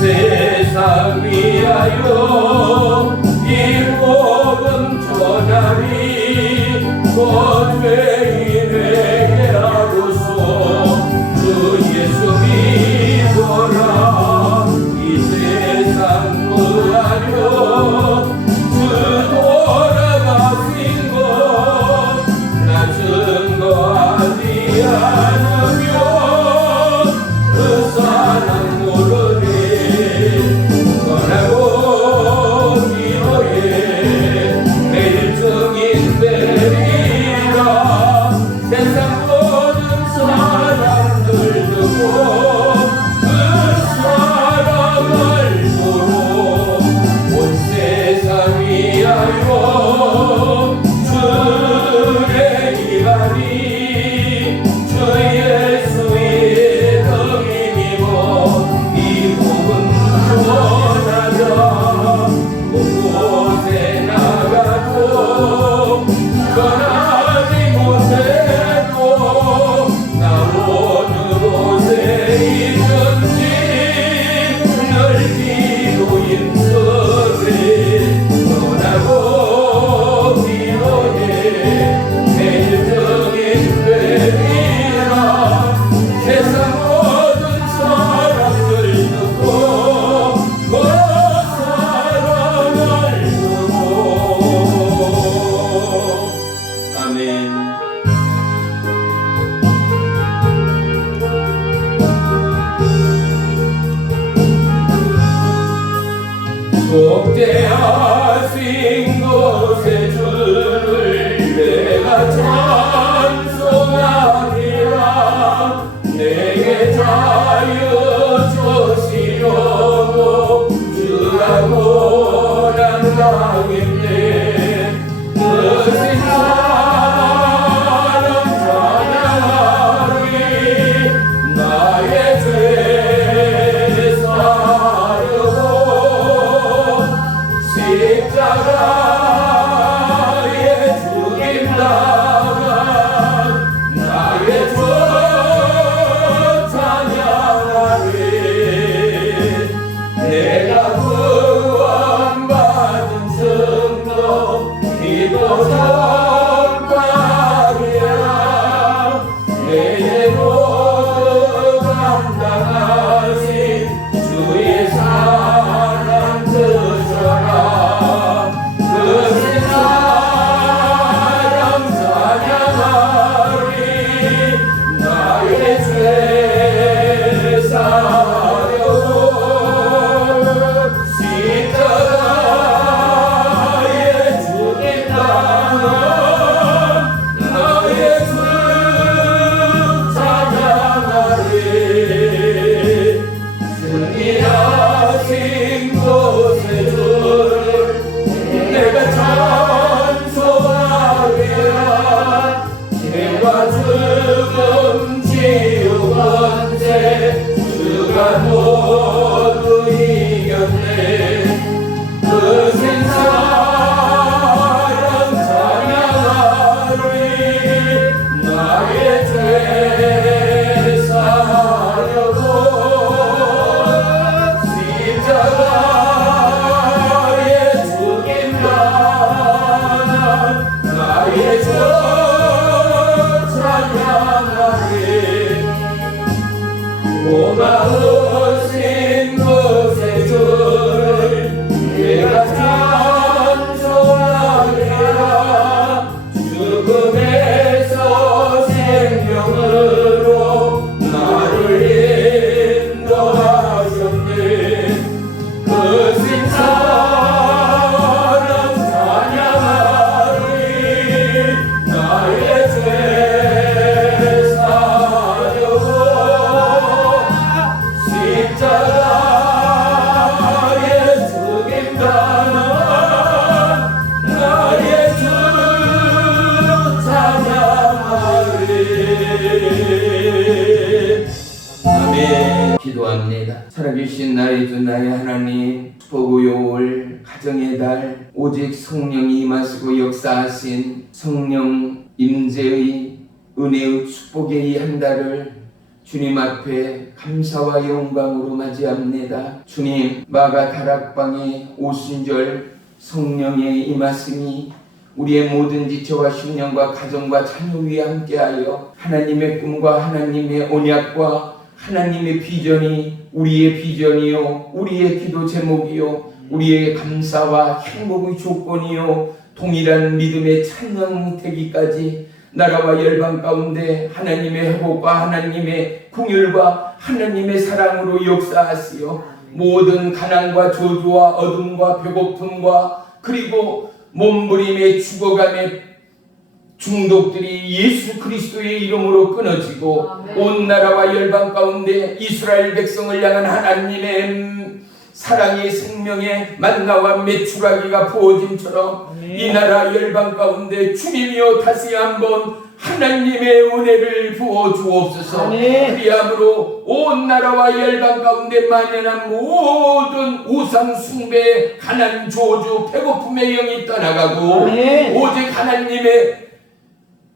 세상 위하여 이 복음 전하리 곧 죄인에게 하소서. 주 예수 믿어라 이 세상 구하려 주 돌아가신 것 나 증거하지 않으며 그 사랑 모르리. 떠나고 기도해 매일 증인 되리라. 세상 모든 사람들 두고 그 사랑을 도로 온 세상 위하여 주의 일하니 주 예수의 덕임이고 이 복음 전하자. 곳곳에 나가도 떠나지 못해도 나 어느 곳에 있든지 늘 기도 힘쓰리. 떠나고 기도해 매일 증인 되리라. 세상 모든 사람들 듣고 그 사랑을 두고. 아멘. 복되하신 곳에 주를 내가 찬송하리라. 내게 자유 주시려고 주가 고난당했네. 그 사랑 찬양하리. 나의 죄 사려고 십자가에 죽임 당한 나의 주 찬양하리. 내가 구원받은 증거 기도 전파리라. 내게 모두 감당하신 주의 사랑 드셔라. 그 사랑 찬양하리. 나의 죄 사려고 십자가에 죽임 당한 나의 주 찬양하리. 승리하신 곳에 주를 내가 찬송하리라. 죄와 죽음 지옥 권세 주가 모두 이겼네. 그 신사랑 찬양하리. 나의 죄 사려고 십자가에 죽임 당한 나의 주 찬양하리. 고마우신 곳에 주를 내가 찬송하리라. 죽음에서 생명으로 나를 인도하셨네. 그 신사랑 찬양하리. 나의 죄 사려고 십자가에 죽임 당한 나의 주 찬양하리. 아멘. 기도합니다. 살아계신 나의 주 나의 하나님, 축복의올 가정의 달 오직 성령이 임하시고 역사하신 성령 임재의 은혜의 축복의 이 한 달을 주님 앞에 감사와 영광으로 맞이합니다. 주님, 마가 다락방의 오순절 성령의 임하심이 우리의 모든 지체와 신령과 가정과 자녀 위에 함께하여 하나님의 꿈과 하나님의 언약과 하나님의 비전이 우리의 비전이요, 우리의 기도 제목이요, 우리의 감사와 행복의 조건이요, 동일한 믿음의 찬양 되기까지 나라와 열방 가운데 하나님의 회복과 하나님의 긍휼과 하나님의 사랑으로 역사하시어 모든 가난과 저주와 어둠과 배고픔과 그리고 몸부림의 죽어감의 중독들이 예수 그리스도의 이름으로 끊어지고 온 나라와 열방 가운데 이스라엘 백성을 향한 하나님의 사랑의 생명의 만나와 메추라기가 부어짐처럼 이 나라 열방 가운데 주님이여 다시 한번 하나님의 은혜를 부어 주옵소서. 그리함으로 온 나라와 열방 가운데 만연한 모든 우상 숭배, 가난, 저주, 배고픔의 영이 떠나가고 오직 하나님의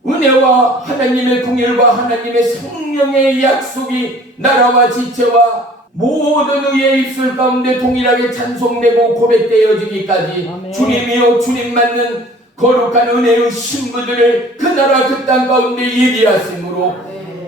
은혜와 하나님의 긍휼과 하나님의 성령의 약속이 나라와 지체와 모든 의의 입술 가운데 동일하게 찬송되고 고백되어지기까지 주님이여 주님 맞는 거룩한 은혜의 신부들을 그 나라 그 땅 가운데 예비하심으로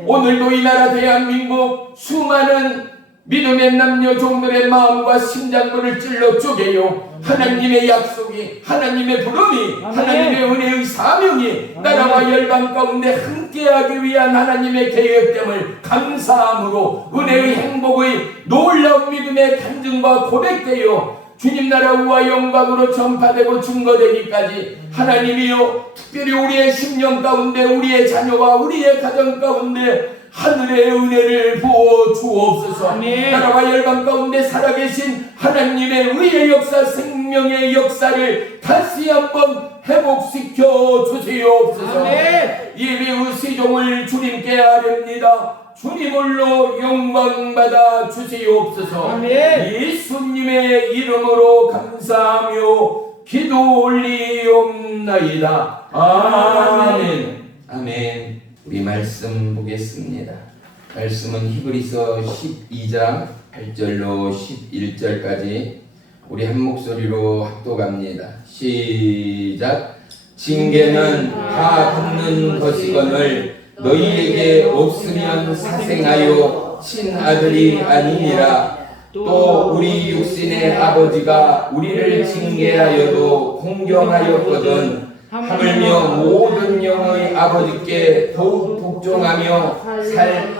오늘도 이 나라 대한민국 수많은 믿음의 남녀 종들의 마음과 심장부를 찔러 쪼개요. 하나님의 약속이, 하나님의 부름이, 하나님의 은혜의 사명이 나라와 열방 가운데 함께하기 위한 하나님의 계획됨을 감사함으로 은혜의 행복의 놀라운 믿음의 간증과 고백되어 주님 나라와 영광으로 전파되고 증거되기까지 하나님이여 특별히 우리의 심령 가운데 우리의 자녀와 우리의 가정 가운데 하늘의 은혜를 부어 주옵소서. 나라와 열방 가운데 살아계신 하나님의 의의 역사, 생명의 역사를 다시 한번 회복시켜 주시옵소서. 예배의 시종을 주님께 아뢰옵니다. 주님을로 영광받아 주시옵소서. 예수님의 이름으로 감사하며 기도 올리옵나이다. 아멘. 아멘. 우리 말씀 보겠습니다. 말씀은 히브리서 12장 8절로 11절까지 우리 한 목소리로 합독합니다. 시작. 징계는 다 받는 것이거늘 너희에게 없으면 사생하여 친아들이 아니니라. 또 우리 육신의 아버지가 우리를 징계하여도 공경하였거든 하물며 모든 영의 아버지께 더욱 복종하며 살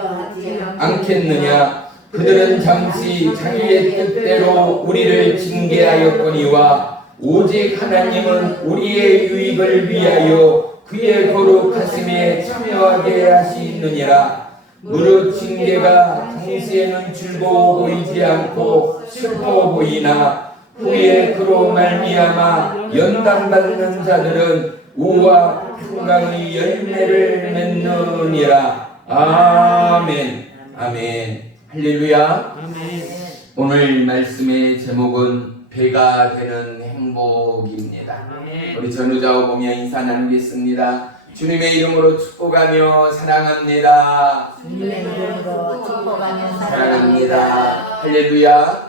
않겠느냐. 그들은 잠시 자기의 뜻대로 우리를 징계하였거니와 오직 하나님은 우리의 유익을 위하여 그의 거룩하심에 참여하게 하시느니라. 무릇 징계가 당시에는 즐거워 보이지 않고 슬퍼 보이나 후에 그로 말미암아 연단받는 자들은 우와 평강의 열매를 맺느니라. 아멘. 아멘. 할렐루야. 아멘. 오늘 말씀의 제목은 배가 되는 행복입니다. 아멘. 우리 전우좌우 공예 인사 나누겠습니다. 주님의 이름으로 축복하며 사랑합니다. 주님의 이름으로 축복하며 사랑합니다. 할렐루야.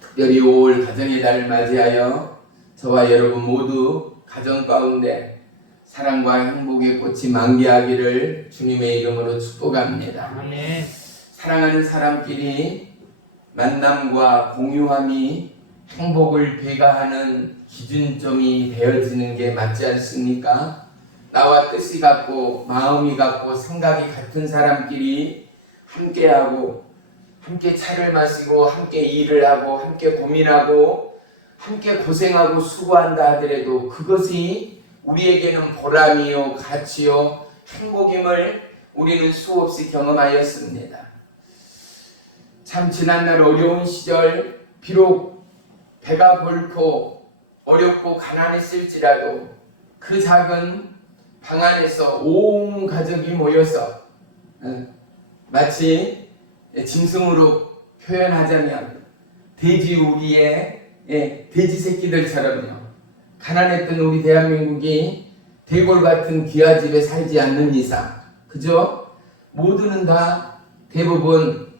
특별히 5월 가정의 달을 맞이하여 저와 여러분 모두 가정 가운데 사랑과 행복의 꽃이 만개하기를 주님의 이름으로 축복합니다. 아멘. 사랑하는 사람끼리 만남과 공유함이 행복을 배가하는 기준점이 되어지는 게 맞지 않습니까? 나와 뜻이 같고 마음이 같고 생각이 같은 사람끼리 함께하고 함께 차를 마시고 함께 일을 하고 함께 고민하고 함께 고생하고 수고한다 하더라도 그것이 우리에게는 보람이요 가치요 행복임을 우리는 수없이 경험하였습니다. 참 지난날 어려운 시절 비록 배가 골고 어렵고 가난했을지라도 그 작은 방 안에서 온 가족이 모여서 마치 짐승으로 표현하자면 돼지 우리의 돼지 새끼들처럼요. 가난했던 우리 대한민국이 대골 같은 귀하집에 살지 않는 이상, 그죠? 모두는 다 대부분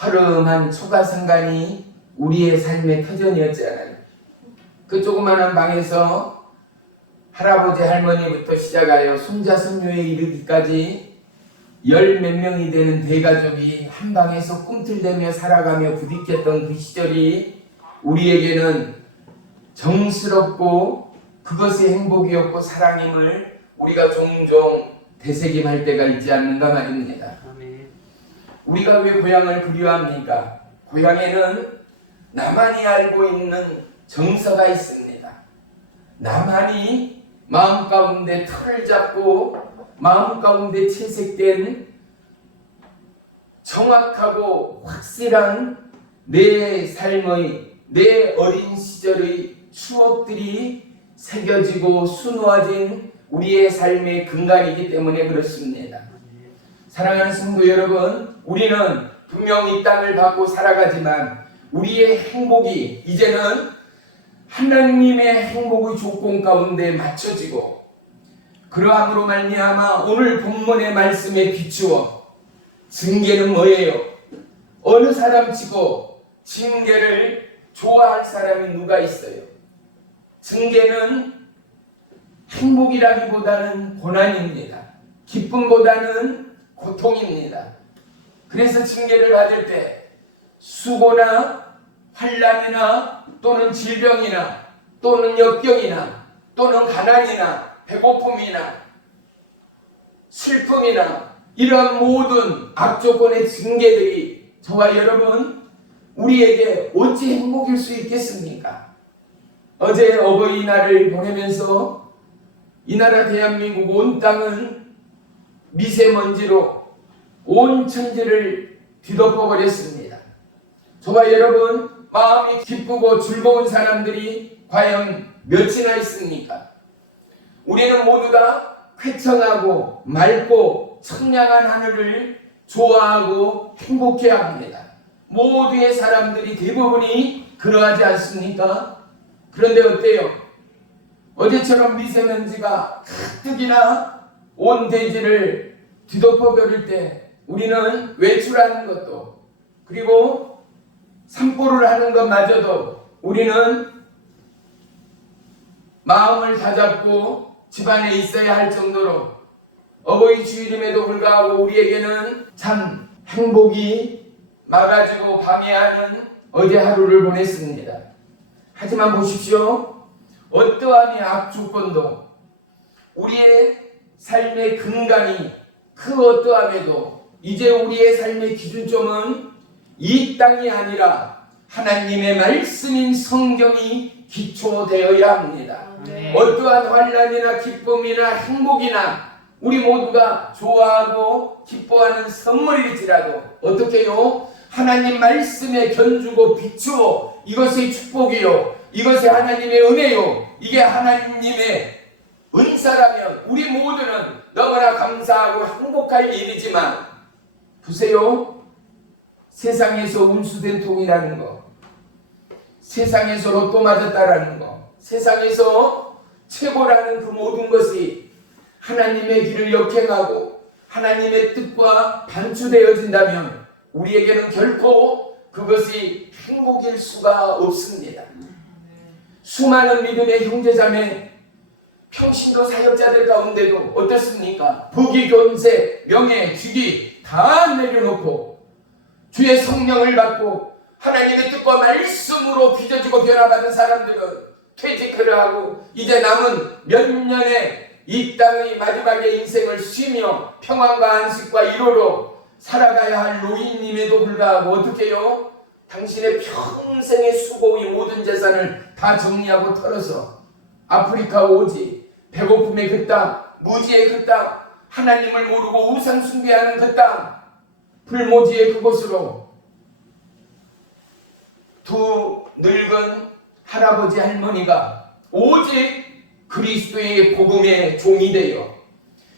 허름한 초가상간이 우리의 삶의 터전이었잖아요. 그 조그마한 방에서 할아버지 할머니부터 시작하여 손자 손녀에 이르기까지 열 몇 명이 되는 대가족이 한 방에서 꿈틀대며 살아가며 부딪혔던 그 시절이 우리에게는 정스럽고 그것이 행복이었고 사랑임을 우리가 종종 되새김할 때가 있지 않는가 말입니다. 우리가 왜 고향을 그리워합니까? 고향에는 나만이 알고 있는 정서가 있습니다. 나만이 마음 가운데 틀을 잡고 마음 가운데 채색된 정확하고 확실한 내 삶의, 내 어린 시절의 추억들이 새겨지고 수놓아진 우리의 삶의 근간이기 때문에 그렇습니다. 사랑하는 성도 여러분, 우리는 분명 이 땅을 받고 살아가지만 우리의 행복이 이제는 하나님의 행복의 조건 가운데 맞춰지고 그러함으로 말미암아 오늘 본문의 말씀에 비추어 징계는 뭐예요? 어느 사람치고 징계를 좋아할 사람이 누가 있어요? 징계는 행복이라기보다는 고난입니다. 기쁨보다는 고통입니다. 그래서 징계를 받을 때 수고나 환난이나 또는 질병이나 또는 역경이나 또는 가난이나 배고픔이나 슬픔이나 이런 모든 악조건의 징계들이 저와 여러분 우리에게 어찌 행복일 수 있겠습니까? 어제 어버이날을 보내면서 이 나라 대한민국 온 땅은 미세먼지로 온 천지를 뒤덮어 버렸습니다. 저와 여러분 마음이 기쁘고 즐거운 사람들이 과연 몇이나 있습니까? 우리는 모두 다 쾌청하고 맑고 청량한 하늘을 좋아하고 행복해야 합니다. 모두의 사람들이 대부분이 그러하지 않습니까? 그런데 어때요? 어제처럼 미세먼지가 가뜩이나 온 대지를 뒤덮어 버릴 때 우리는 외출하는 것도 그리고 산보를 하는 것마저도 우리는 마음을 다잡고 집안에 있어야 할 정도로 어버이 주일임에도 불구하고 우리에게는 참 행복이 막아지고 방해하는 어제 하루를 보냈습니다. 하지만 보십시오. 어떠한 악조건도 우리의 삶의 근간이 그 어떠함에도 이제 우리의 삶의 기준점은 이 땅이 아니라 하나님의 말씀인 성경이 기초되어야 합니다. 어떠한 환난이나 기쁨이나 행복이나 우리 모두가 좋아하고 기뻐하는 선물일지라도 어떻게 해요? 하나님 말씀에 견주고 비추어 이것이 축복이요 이것이 하나님의 은혜요 이게 하나님의 은사라면 우리 모두는 너무나 감사하고 행복할 일이지만 보세요. 세상에서 운수된 통이라는 거, 세상에서 로또 맞았다라는 거, 세상에서 최고라는 그 모든 것이 하나님의 길을 역행하고 하나님의 뜻과 반추되어진다면 우리에게는 결코 그것이 행복일 수가 없습니다. 수많은 믿음의 형제자매 평신도 사역자들 가운데도 어떻습니까? 부귀, 권세, 명예, 직위 다 내려놓고 주의 성령을 받고 하나님의 뜻과 말씀으로 빚어지고 변화받은 사람들은 퇴직을 하고 이제 남은 몇 년의 이 땅의 마지막의 인생을 쉬며 평안과 안식과 위로로 살아가야 할 노인임에도 불구하고 어떻게 해요? 당신의 평생의 수고의 모든 재산을 다 정리하고 털어서 아프리카 오지 배고픔의 그 땅, 무지의 그 땅, 하나님을 모르고 우상 숭배하는 그 땅, 불모지의 그곳으로 두 늙은 할아버지 할머니가 오직 그리스도의 복음의 종이 되어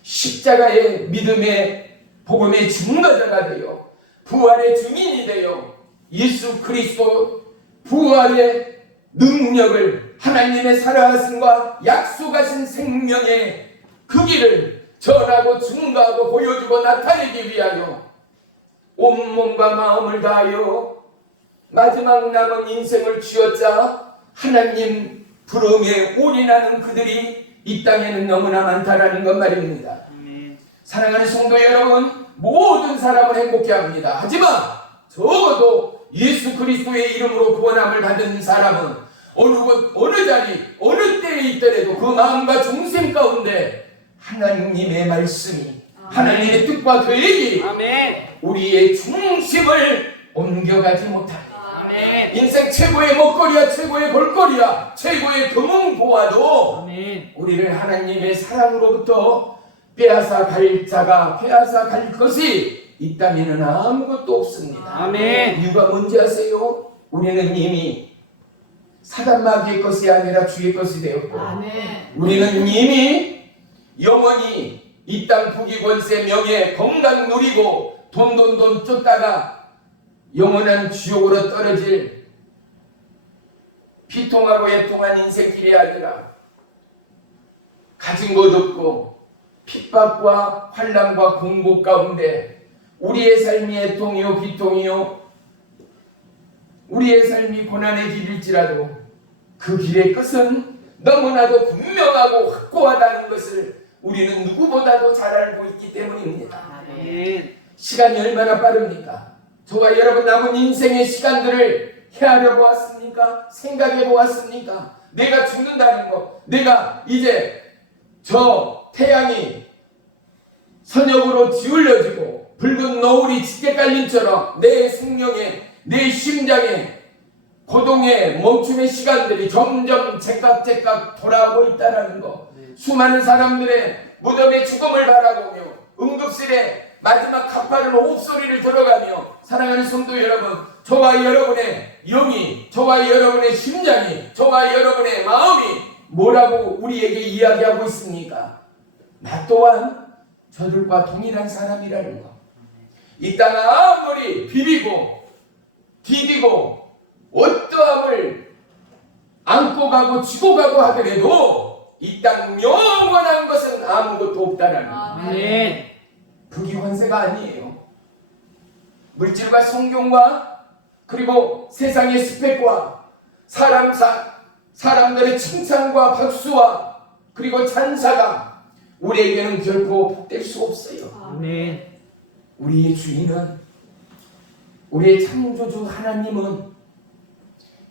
십자가의 믿음의 복음의 증거자가 되어 부활의 증인이 되어 예수 그리스도 부활의 능력을 하나님의 살아가심과 약속하신 생명의 그 길을 전하고 증거하고 보여주고 나타내기 위하여 온몸과 마음을 다하여 마지막 남은 인생을 쥐어짜 하나님 부름에 올인하는 그들이 이 땅에는 너무나 많다라는 것 말입니다. 사랑하는 성도 여러분, 모든 사람을 행복해 합니다. 하지만 적어도 예수 그리스도의 이름으로 구원함을 받은 사람은 어느 곳, 어느 자리, 어느 때에 있더라도 그 마음과 중심 가운데 하나님의 말씀이, 하나님의 뜻과 계획이 우리의 중심을 옮겨가지 못합니다. 인생 최고의 먹거리야, 최고의 볼거리야, 최고의 금은보화도 우리를 하나님의 사랑으로부터 빼앗아 갈 자가, 빼앗아 갈 것이 이 땅에는 아무것도 없습니다. 이유가 뭔지 아세요? 우리는 이미 사단 마귀의 것이 아니라 주의 것이 되었고, 우리는 이미 영원히 이 땅 부귀 권세 명예 건강 누리고 돈 쫓다가 영원한 지옥으로 떨어질 비통하고 애통한 인생길이 아니라 가진 것 없고 핍박과 환난과 공고 가운데 우리의 삶이 애통이요 비통이요 우리의 삶이 고난의 길일지라도 그 길의 끝은 너무나도 분명하고 확고하다는 것을 우리는 누구보다도 잘 알고 있기 때문입니다. 시간이 얼마나 빠릅니까? 저와 여러분 남은 인생의 시간들을 헤아려 보았습니까? 생각해 보았습니까? 내가 죽는다는 것, 내가 이제 저 태양이 선역으로 지울려지고 붉은 너울이 짙게 깔림처럼 내 생명에, 내 심장에 고동의 멈춤의 시간들이 점점 제깍제깍 돌아오고 있다는 것, 수많은 사람들의 무덤의 죽음을 바라보며 응급실에 마지막 간파를 호흡소리를 들어가며 사랑하는 성도 여러분, 저와 여러분의 영이, 저와 여러분의 심장이, 저와 여러분의 마음이 뭐라고 우리에게 이야기하고 있습니까? 나 또한 저들과 동일한 사람이라는 것. 이 땅 아무리 비비고 디디고 어떠함을 안고 가고 쥐고 가고 하더라도 이 땅 영원한 것은 아무것도 없다라는 것. 부귀환세가 아니에요. 물질과 성경과 그리고 세상의 스펙과 사람들의 칭찬과 박수와 그리고 찬사가 우리에게는 결코 복될 수 없어요. 우리의 주인은, 우리의 창조주 하나님은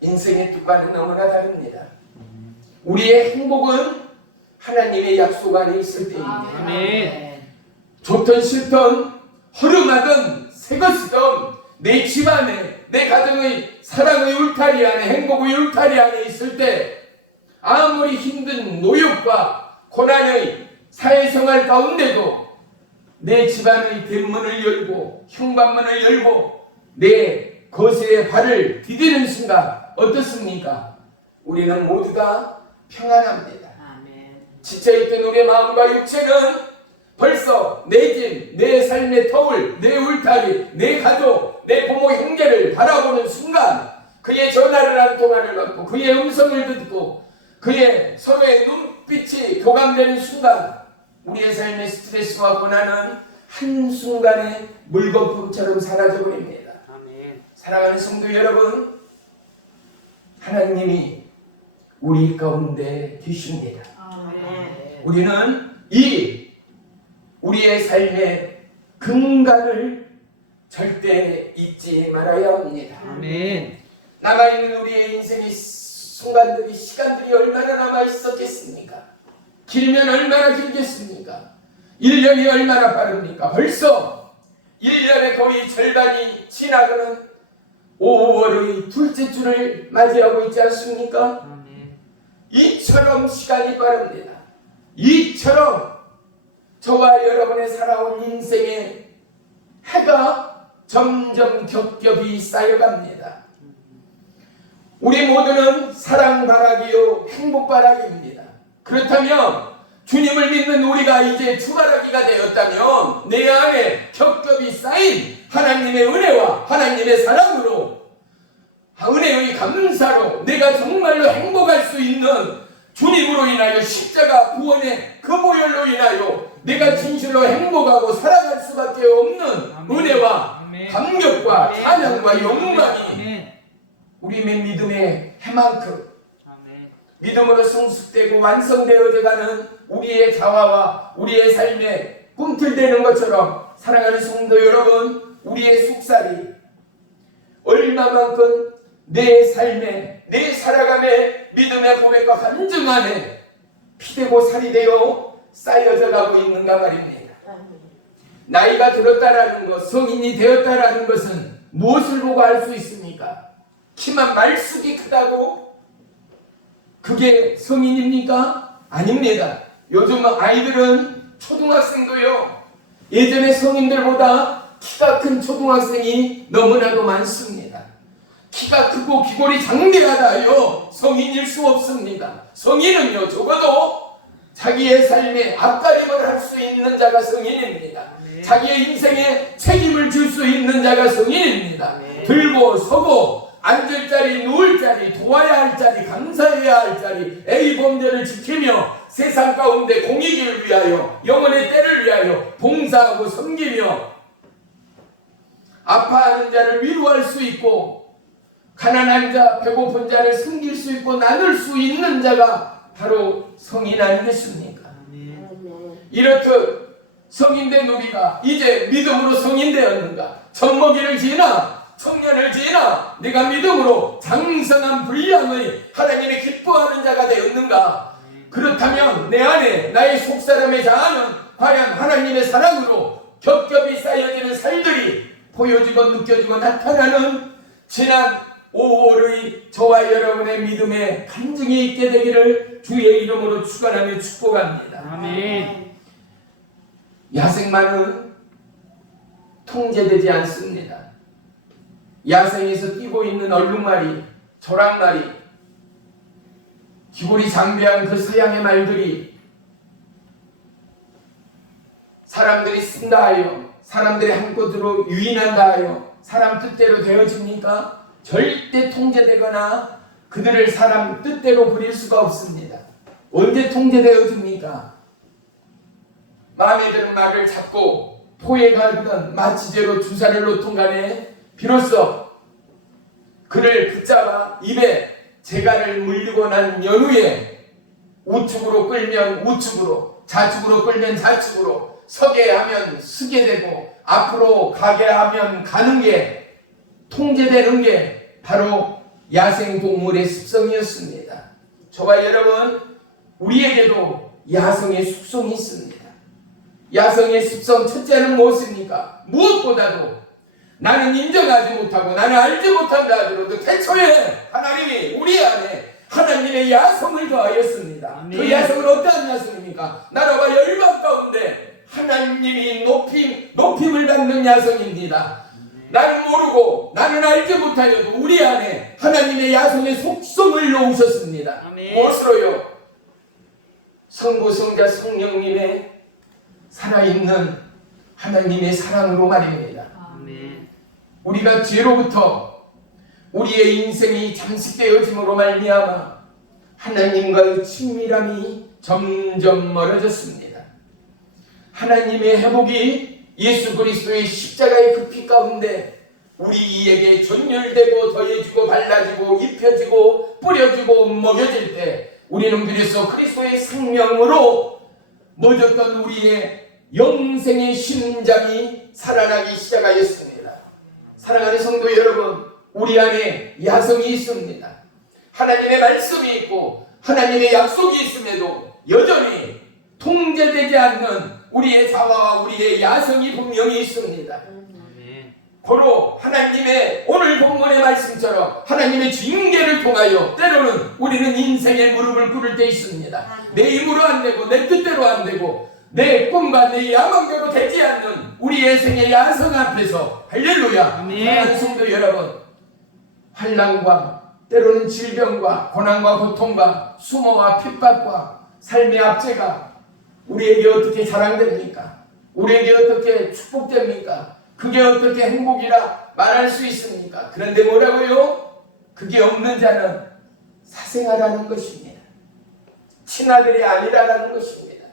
인생의 뜻과는 너무나 다릅니다. 우리의 행복은 하나님의 약속 안에 있을 때입니다. 좋든 싫든 허름하든 새것이든 내 집안에, 내 가정의 사랑의 울타리 안에, 행복의 울타리 안에 있을 때 아무리 힘든 노역과 고난의 사회생활 가운데도 내 집안의 대문을 열고 현관문을 열고 내 거실에 발을 디디는 순간 어떻습니까? 우리는 모두 다 평안합니다. 지쳐있던 우리의 마음과 육체는 벌써 내 집, 내 삶의 터울, 내 울타리, 내 가족, 내 부모 형제를 바라보는 순간 그의 전화를 한 통화를 받고 그의 음성을 듣고 그의 서로의 눈빛이 교감되는 순간 우리의 삶의 스트레스와 고난은 한순간에 물거품처럼 사라져버립니다. 사랑하는 성도 여러분, 하나님이 우리 가운데 계십니다. 우리는 우리의 삶의 근간을 절대 잊지 말아야 합니다. 남아있는 우리의 인생의 순간들이, 시간들이 얼마나 남아있었겠습니까? 길면 얼마나 길겠습니까? 1년이 얼마나 빠릅니까? 벌써 1년의 거의 절반이 지나가는 5월의 둘째 주를 맞이하고 있지 않습니까? 이처럼 시간이 빠릅니다. 이처럼 저와 여러분의 살아온 인생의 해가 점점 겹겹이 쌓여갑니다. 우리 모두는 사랑바라기요 행복바라기입니다. 그렇다면 주님을 믿는 우리가 이제 주바라기가 되었다면 내 안에 겹겹이 쌓인 하나님의 은혜와 하나님의 사랑으로, 은혜의 감사로 내가 정말로 행복할 수 있는 주님으로 인하여 십자가 구원의 그 보혈로 인하여 내가 진실로 행복하고 살아갈 수밖에 없는 아멘. 은혜와 아멘. 감격과 아멘. 찬양과 영광이 아멘. 우리의 믿음의 해만큼 아멘. 믿음으로 성숙되고 완성되어져가는 우리의 자화와 우리의 삶에 꿈틀대는 것처럼 사랑하는 성도 여러분, 우리의 속살이 얼마만큼 내 삶에, 내 살아감의 믿음의 고백과 간증 안에 피되고 살이 되어 쌓여져 가고 있는가 말입니다. 나이가 들었다라는 것, 성인이 되었다라는 것은 무엇을 보고 알 수 있습니까? 키만 말쑥이 크다고 그게 성인입니까? 아닙니다. 요즘 아이들은 초등학생도요, 예전에 성인들보다 키가 큰 초등학생이 너무나도 많습니다. 키가 크고 귀골이 장대하다요 성인일 수 없습니다. 성인은요, 적어도 자기의 삶에 앞가림을 할 수 있는 자가 성인입니다. 자기의 인생에 책임을 질 수 있는 자가 성인입니다. 들고 서고 앉을 자리, 누울 자리, 도와야 할 자리, 감사해야 할 자리, A범죄를 지키며 세상 가운데 공익을 위하여, 영혼의 때를 위하여 봉사하고 섬기며 아파하는 자를 위로할 수 있고 가난한 자, 배고픈 자를 섬길 수 있고 나눌 수 있는 자가 바로 성인 아니겠습니까? 이렇듯 성인된 우리가 이제 믿음으로 성인되었는가? 젖먹이를 지나 청년을 지나 내가 믿음으로 장성한 분량의 하나님의 기뻐하는 자가 되었는가? 그렇다면 내 안에 나의 속사람의 자아는 과연 하나님의 사랑으로 겹겹이 쌓여지는 살들이 보여지고 느껴지고 나타나는 지난 5월의 저와 여러분의 믿음의 간증이 있게 되기를 주의 이름으로 축원하며 축복합니다. 아멘. 야생마는 통제되지 않습니다. 야생에서 뛰고 있는 얼룩말이, 조랑말이, 귀골이 장대한 그 서양의 말들이 사람들이 쓴다 하여, 사람들이 한껏으로 유인한다 하여 사람 뜻대로 되어집니까? 절대 통제되거나 그들을 사람 뜻대로 부릴 수가 없습니다. 언제 통제되어집니까? 마음에 드는 말을 잡고 포에 가든 마취제로 주사를 놓든 간에 비로소 그를 붙잡아 입에 재갈을 물리고 난 연후에 우측으로 끌면 우측으로, 좌측으로 끌면 좌측으로, 서게 하면 서게 되고 앞으로 가게 하면 가는 게 통제되는 게 바로 야생동물의 습성이었습니다. 저와 여러분, 우리에게도 야성의 숙성이 있습니다. 야성의 습성 첫째는 무엇입니까? 무엇보다도 나는 인정하지 못하고 나는 알지 못한다 하더라도 태초에 하나님이 우리 안에 하나님의 야성을 더하였습니다. 아멘. 그 야성은 어떠한 야성입니까? 나라와 열방 가운데 하나님이 높임을 받는 야성입니다. 나는 모르고 나는 알지 못하여도 우리 안에 하나님의 야성의 속성을 놓으셨습니다. 아멘. 무엇으로요? 성부, 성자, 성령님의 살아있는 하나님의 사랑으로 말입니다. 아멘. 우리가 죄로부터 우리의 인생이 잠식되어짐으로 말미암아 하나님과의 친밀함이 점점 멀어졌습니다. 하나님의 회복이 예수 그리스도의 십자가의 그 피 가운데 우리에게 전율되고 더해지고 발라지고 입혀지고 뿌려지고 먹여질 때 우리는 비로소 그리스도의 생명으로 멎었던 우리의 영생의 심장이 살아나기 시작하였습니다. 사랑하는 성도 여러분, 우리 안에 야성이 있습니다. 하나님의 말씀이 있고 하나님의 약속이 있음에도 여전히 통제되지 않는 우리의 자아와 우리의 야성이 분명히 있습니다. 아멘. 바로 하나님의 오늘 본문의 말씀처럼 하나님의 징계를 통하여 때로는 우리는 인생의 무릎을 꿇을 때 있습니다. 내 힘으로 안 되고 내 뜻대로 안 되고 내 꿈과 내 야망대로 되지 않는 우리의 생의 야성 앞에서 할렐루야. 아멘. 사랑하는 성도 여러분, 환난과 때로는 질병과 고난과 고통과 수모와 핍박과 삶의 압제가 우리에게 어떻게 자랑됩니까? 우리에게 어떻게 축복됩니까? 그게 어떻게 행복이라 말할 수 있습니까? 그런데 뭐라고요? 그게 없는 자는 사생아라는 것입니다. 친아들이 아니라는 것입니다.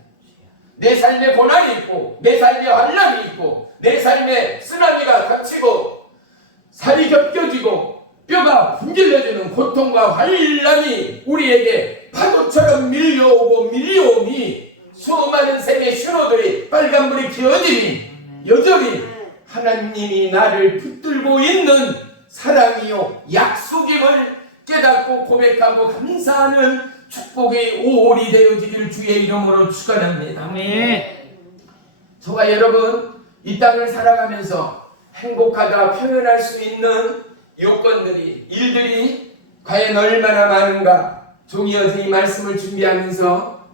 내 삶에 고난이 있고 내 삶에 환난이 있고 내 삶에 쓰나미가 닥치고 살이 겹겨지고 뼈가 분질러지는 고통과 환란이 우리에게 파도처럼 밀려오니 수많은 생의 신호들이 빨간불이 켜지니 여전히 하나님이 나를 붙들고 있는 사랑이요 약속임을 깨닫고 고백하고 감사하는 축복의 5월이 되어지기를 주의 이름으로 축원합니다. 아멘. 저와 여러분 이 땅을 살아가면서 행복하다 표현할 수 있는 요건들이 일들이 과연 얼마나 많은가. 종이 어제 이 말씀을 준비하면서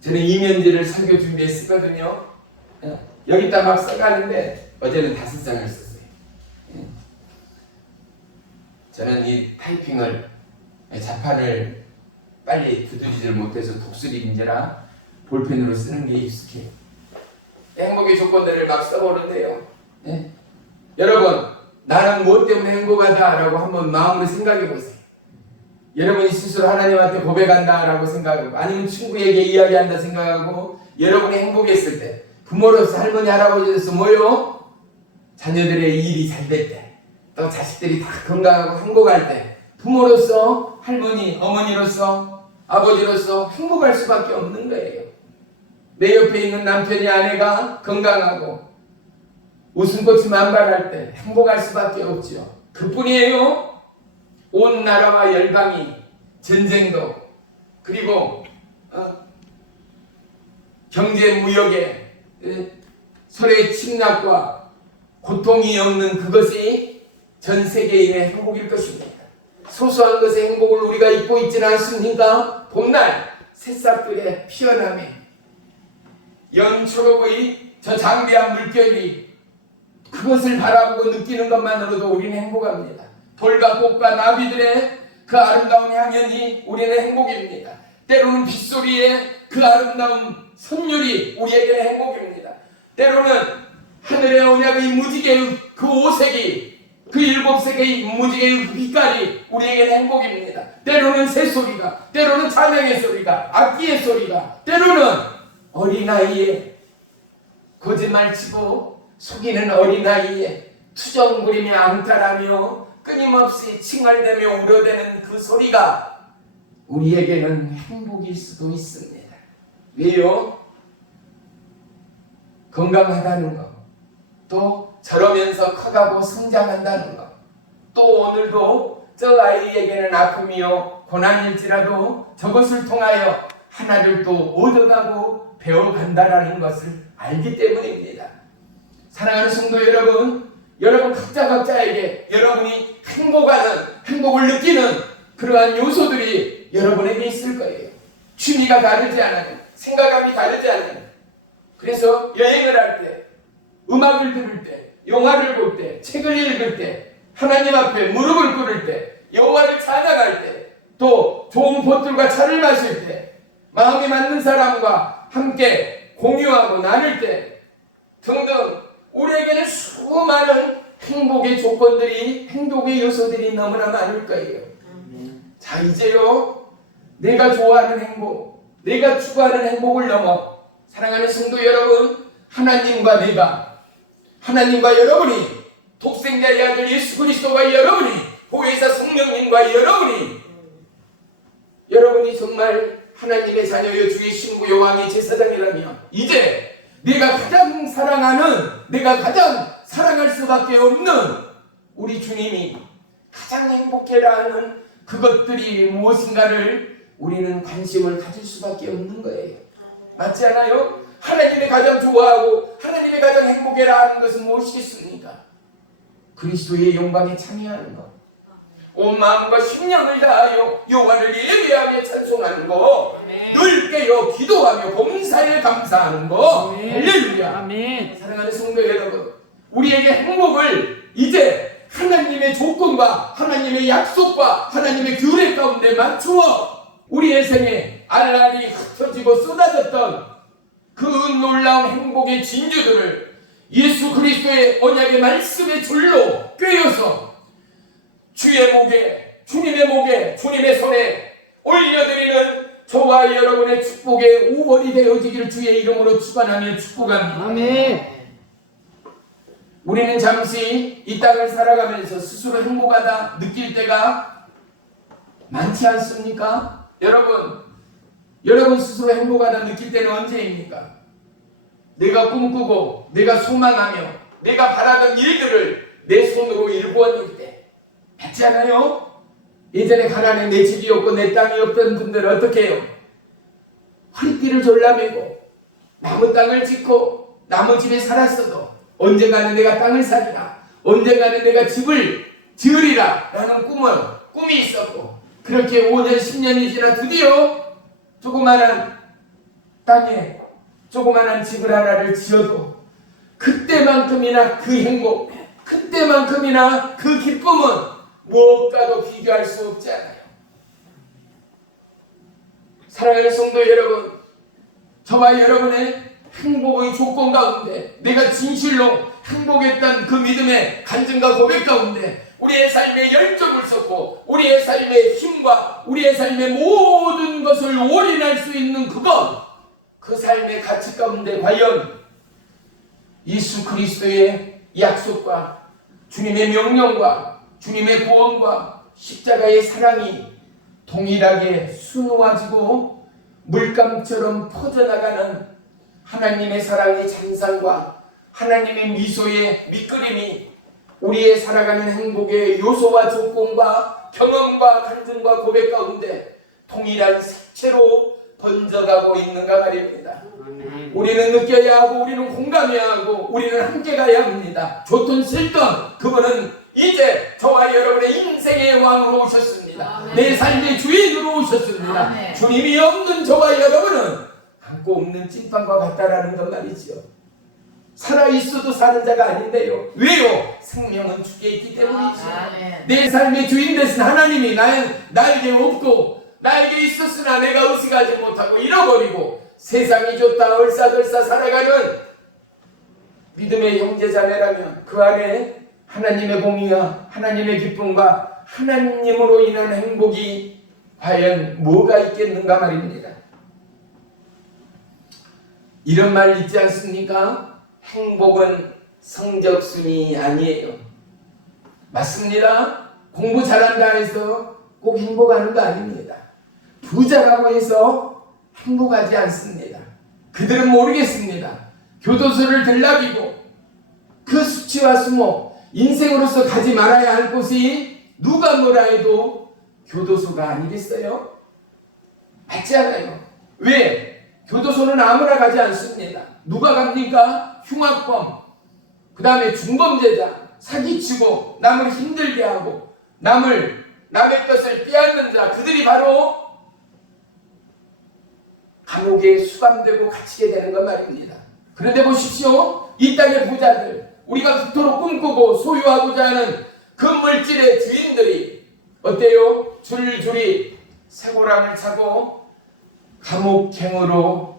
저는 이면지를 설교 준비했었거든요. 여기다 막 써가는데 어제는 5장을 썼어요. 저는 이 타이핑을 자판을 빨리 두드리지를 못해서 독수리 인재라 볼펜으로 쓰는 게 익숙해요. 행복의 조건들을 막 써보는데요. 여러분 나는 무엇 때문에 행복하다라고 한번 마음으로 생각해 보세요. 여러분이 스스로 하나님한테 고백한다라고 생각하고 아니면 친구에게 이야기한다 생각하고 여러분이 행복했을 때 부모로서 할머니 할아버지로서 뭐요? 자녀들의 일이 잘 될 때 또 자식들이 다 건강하고 행복할 때 부모로서 할머니 어머니로서 아버지로서 행복할 수밖에 없는 거예요. 내 옆에 있는 남편이 아내가 건강하고 웃음꽃이 만발할 때 행복할 수밖에 없죠. 그뿐이에요. 온 나라와 열방이 전쟁도 그리고 경제 무역에 서로의 침략과 고통이 없는 그것이 전 세계인의 행복일 것입니다. 소소한 것의 행복을 우리가 잊고 있지는 않습니까? 봄날 새싹들의 피어남에 연초록의 저 장대한 물결이 그것을 바라보고 느끼는 것만으로도 우리는 행복합니다. 돌과 꽃과 나비들의 그 아름다운 향연이 우리는 행복입니다. 때로는 빗소리에 그 아름다운 선율이 우리에게 행복입니다. 때로는 하늘의 언약의 무지개의 그 오색이 그 7색의 무지개의 빛깔이 우리에게는 행복입니다. 때로는 새소리가, 때로는 찬양의 소리가, 악기의 소리가, 때로는 어린아이의 거짓말치고 속이는 어린아이의 투정부리며 앙탈하며 끊임없이 칭얼대며 울어대는 그 소리가 우리에게는 행복일 수도 있습니다. 왜요? 건강하다는 것, 또 저러면서 커가고 성장한다는 것, 또 오늘도 저 아이에게는 아픔이요 고난일지라도 저것을 통하여 하나를 또 얻어가고 배워간다라는 것을 알기 때문입니다. 사랑하는 성도 여러분, 여러분 각자에게 여러분이 행복을 느끼는 그러한 요소들이 여러분에게 있을 거예요. 취미가 다르지 않아요. 생각하기 다르지 않아요. 그래서 여행을 할 때, 음악을 들을 때, 영화를 볼 때, 책을 읽을 때, 하나님 앞에 무릎을 꿇을 때, 여호와를 찬양할 때, 또 좋은 보틀과 차를 마실 때, 마음이 맞는 사람과 함께 공유하고 나눌 때 등등 우리에게는 수많은 행복의 조건들이, 행복의 요소들이 너무나 많을 거예요. 자, 이제요, 내가 좋아하는 행복, 내가 추구하는 행복을 넘어 사랑하는 성도 여러분, 하나님과 여러분이, 독생자의 아들 예수 그리스도와 여러분이, 보혜사 성령님과 여러분이 정말 하나님의 자녀여 주의 신부여 왕의 제사장이라면 이제 내가 가장 사랑하는, 내가 가장 사랑할 수밖에 없는 우리 주님이 가장 행복해라 하는 그것들이 무엇인가를 우리는 관심을 가질 수밖에 없는 거예요. 맞지 않아요? 하나님이 가장 좋아하고 하나님이 가장 행복해라 하는 것은 무엇이겠습니까? 그리스도의 영광에 참여하는 것, 온 마음과 심령을 다하여 여호와를 예배하며 찬송하는 것, 늘 깨어 기도하며 범사에 감사하는 것. 할렐루야. 아멘. 사랑하는 성도 여러분, 우리에게 행복을 이제 하나님의 조건과 하나님의 약속과 하나님의 규례 가운데 맞추어 우리의 생에 알알이 흩어지고 쏟아졌던 그 놀라운 행복의 진주들을 예수 그리스도의 언약의 말씀의 줄로 꿰어서 주의 목에, 주님의 목에, 주님의 손에 올려드리는 저와 여러분의 축복의 5월이 되어지기를 주의 이름으로 축원하며 축복합니다. 아멘. 우리는 잠시 이 땅을 살아가면서 스스로 행복하다 느낄 때가 많지 않습니까? 여러분 스스로 행복하다 느낄 때는 언제입니까? 내가 꿈꾸고 내가 소망하며 내가 바라던 일들을 내 손으로 이루어낼 때 맞지 않아요? 예전에 가난에 내 집이 없고 내 땅이 없던 분들은 어떻게 해요? 허리띠를 졸라매고 나무 땅을 짓고 나무 집에 살았어도 언젠가는 내가 땅을 사리라, 언젠가는 내가 집을 지으리라 라는 꿈이 있었고, 그렇게 5년 10년이 지나 드디어 조그만한 땅에 조그만한 집을 하나를 지어도 그때만큼이나 그 행복, 그때만큼이나 그 기쁨은 무엇과도 비교할 수 없지 않아요. 사랑하는 성도 여러분, 저와 여러분의 행복의 조건 가운데 내가 진실로 행복했던 그 믿음의 간증과 고백 가운데 우리의 삶에 열정을 쏟고 우리의 삶의 힘과 우리의 삶의 모든 것을 올인할 수 있는 그것, 그 삶의 가치 가운데 과연 예수 그리스도의 약속과 주님의 명령과 주님의 구원과 십자가의 사랑이 동일하게 수놓아지고 물감처럼 퍼져나가는 하나님의 사랑의 잔상과 하나님의 미소의 밑그림이 우리의 살아가는 행복의 요소와 조건과 경험과 간증과 고백 가운데 동일한 색채로 번져가고 있는가 말입니다. 우리는 느껴야 하고 우리는 공감해야 하고 우리는 함께 가야 합니다. 좋든 싫든 그분은 이제 저와 여러분의 인생의 왕으로 오셨습니다. 내 삶의 주인으로 오셨습니다. 주님이 없는 저와 여러분은 안고 없는 찐빵과 같다라는 것 말이죠. 살아있어도 사는 자가 아닌데요. 왜요? 생명은 주께 있기 때문이죠. 내 삶의 주인 되신 하나님이 나에게 없고 나에게 있었으나 내가 의식하지 못하고 잃어버리고 세상이 좋다 얼싸들싸 살아가는 믿음의 형제자매라면 그 안에 하나님의 공의와 하나님의 기쁨과 하나님으로 인한 행복이 과연 뭐가 있겠는가 말입니다. 이런 말 있지 않습니까? 행복은 성적순이 아니에요. 맞습니다. 공부 잘한다 해서 꼭 행복하는 거 아닙니다. 부자라고 해서 행복하지 않습니다. 그들은 모르겠습니다. 교도소를 들락이고 그 수치와 수모, 인생으로서 가지 말아야 할 곳이 누가 뭐라 해도 교도소가 아니겠어요? 맞지 않아요? 왜? 교도소는 아무나 가지 않습니다. 누가 갑니까? 흉악범, 그 다음에 중범죄자, 사기치고 남을 힘들게 하고 남의 것을 빼앗는 자, 그들이 바로 감옥에 수감되고 갇히게 되는 것 말입니다. 그런데 보십시오. 이 땅의 부자들, 우리가 그토록 꿈꾸고 소유하고자 하는 그 물질의 주인들이 어때요? 줄줄이 쇠고랑을 차고 감옥행으로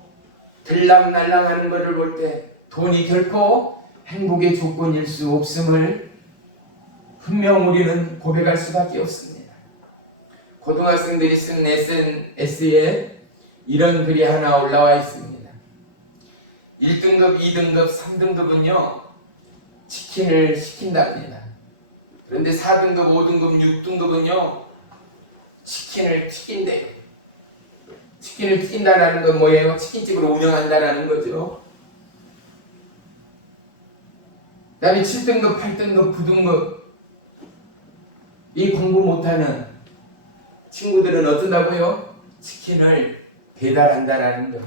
들락날락하는 것을 볼 때 돈이 결코 행복의 조건일 수 없음을 분명 우리는 고백할 수밖에 없습니다. 고등학생들이 쓴 SNS에 이런 글이 하나 올라와 있습니다. 1등급, 2등급, 3등급은요 치킨을 시킨답니다. 그런데 4등급, 5등급, 6등급은요 치킨을 튀긴대요. 치킨을 튀긴다는 건 뭐예요? 치킨집을 운영한다는 거죠. 그 다음에 7등급, 8등급, 9등급 이 공부 못하는 친구들은 어떤다고요? 치킨을 배달한다는 거예요.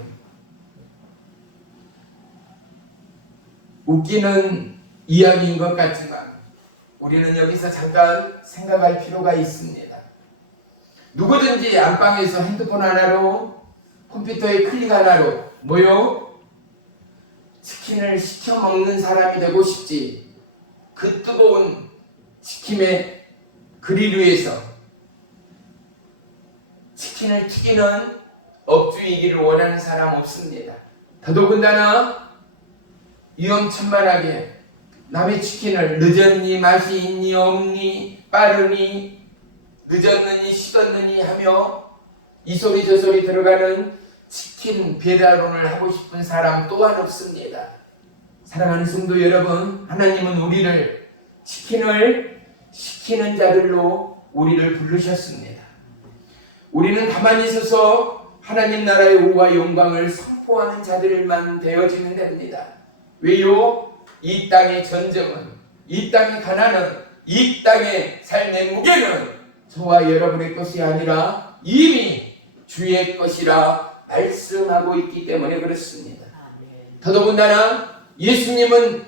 웃기는 이야기인 것 같지만 우리는 여기서 잠깐 생각할 필요가 있습니다. 누구든지 안방에서 핸드폰 하나로 컴퓨터에 클릭 하나로 뭐요? 치킨을 시켜 먹는 사람이 되고 싶지. 그 뜨거운 치킨의 그릴 위에서 치킨을 튀기는 업주이기를 원하는 사람 없습니다. 더더군다나 위험천만하게 남의 치킨을 늦었니, 맛이 있니, 없니, 빠르니, 늦었느니, 식었느니 하며 이 소리 저 소리 들어가는 치킨 배달원을 하고 싶은 사람 또한 없습니다. 사랑하는 성도 여러분, 하나님은 우리를 치킨을 시키는 자들로 우리를 부르셨습니다. 우리는 가만히 있어서 하나님 나라의 오와 영광을 선포하는 자들만 되어지면 됩니다. 왜요? 이 땅의 전쟁은, 이 땅의 가난은, 이 땅의 삶의 무게는 저와 여러분의 것이 아니라 이미 주의 것이라 말씀하고 있기 때문에 그렇습니다. 더더군다나 예수님은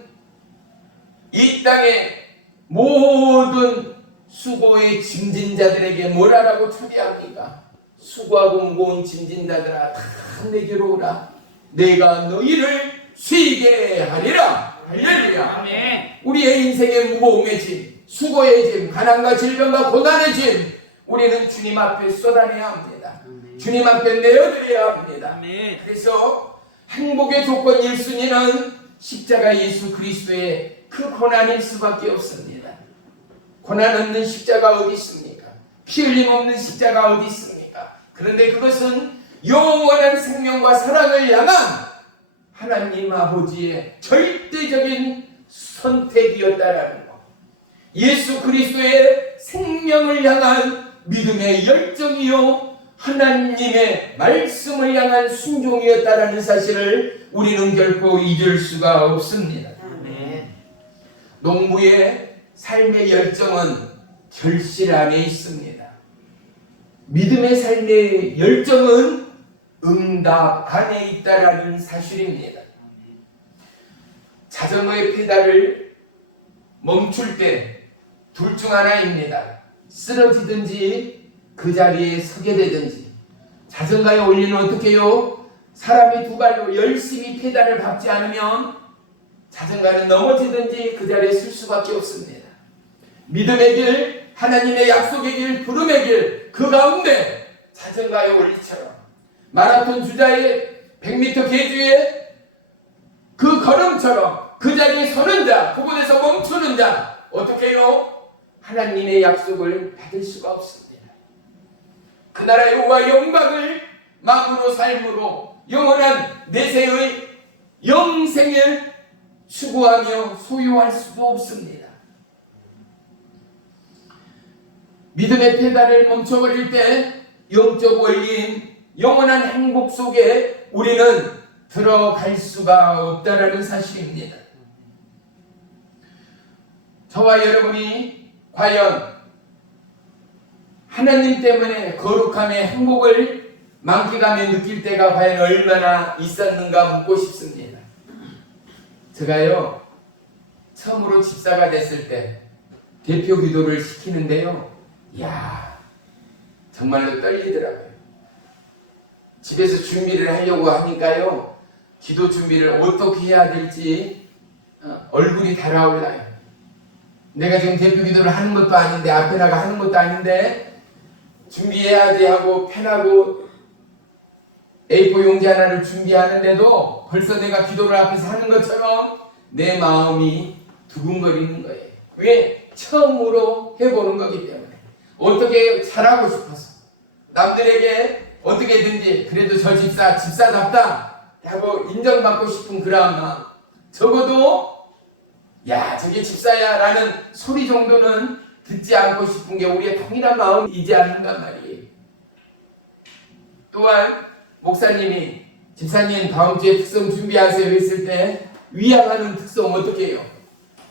이 땅의 모든 수고의 짐진자들에게 뭐라고 초대합니까? 수고하고 무거운 짐진자들아 다 내게로 오라. 내가 너희를 쉬게 하리라. 할렐루야. 아멘. 우리의 인생의 무거움의 짐, 수고의 짐, 가난과 질병과 고난의 짐, 우리는 주님 앞에 쏟아내야 합니다. 주님 앞에 내어드려야 합니다. 아멘. 그래서 행복의 조건 1순위는 십자가 예수 그리스도의 그 고난일 수밖에 없습니다. 고난 없는 십자가 어디 있습니까? 피 흘림 없는 십자가 어디 있습니까? 그런데 그것은 영원한 생명과 사랑을 향한 하나님 아버지의 절대적인 선택이었다라는 것. 예수 그리스도의 생명을 향한 믿음의 열정이요 하나님의 말씀을 향한 순종이었다라는 사실을 우리는 결코 잊을 수가 없습니다. 아멘. 농부의 삶의 열정은 결실 안에 있습니다. 믿음의 삶의 열정은 응답 안에 있다라는 사실입니다. 자전거의 페달을 멈출 때 둘 중 하나입니다. 쓰러지든지 그 자리에 서게 되든지. 자전거에 올리는 어떻게 해요? 사람이 두 발로 열심히 페달을 밟지 않으면 자전거는 넘어지든지 그 자리에 설 수밖에 없습니다. 믿음의 길, 하나님의 약속의 길, 부름의 길, 그 가운데 자전거에 올리처럼 마라톤 주자의 100m 계주의 그 걸음처럼 그 자리에 서는 자, 그곳에서 멈추는 자, 어떻게 해요? 하나님의 약속을 받을 수가 없습니다. 그 나라의 오와 영광을 마음으로 삶으로 영원한 내세의 영생을 추구하며 소유할 수도 없습니다. 믿음의 페달을 멈춰버릴 때 영적 원리인 영원한 행복 속에 우리는 들어갈 수가 없다라는 사실입니다. 저와 여러분이 과연 하나님 때문에 거룩함의 행복을 만끽하며 느낄 때가 과연 얼마나 있었는가 묻고 싶습니다. 제가요 처음으로 집사가 됐을 때 대표 기도를 시키는데요, 이야 정말로 떨리더라고요. 집에서 준비를 하려고 하니까요 기도 준비를 어떻게 해야 될지 얼굴이 달아올라요. 내가 지금 대표 기도를 하는 것도 아닌데, 앞에 나가 하는 것도 아닌데 준비해야지 하고 펜하고 A4 용지 하나를 준비하는데도 벌써 내가 기도를 앞에서 하는 것처럼 내 마음이 두근거리는 거예요. 왜? 처음으로 해보는 거기 때문에. 어떻게 잘하고 싶어서 남들에게 어떻게든지 그래도 저 집사답다 라고 인정받고 싶은 그런 마음, 적어도 야 저게 집사야 라는 소리 정도는 듣지 않고 싶은 게 우리의 통일한 마음이지 않는단 말이에요. 또한 목사님이 집사님 다음 주에 특성 준비하세요 했을 때 위양하는 특성 어떻게 해요?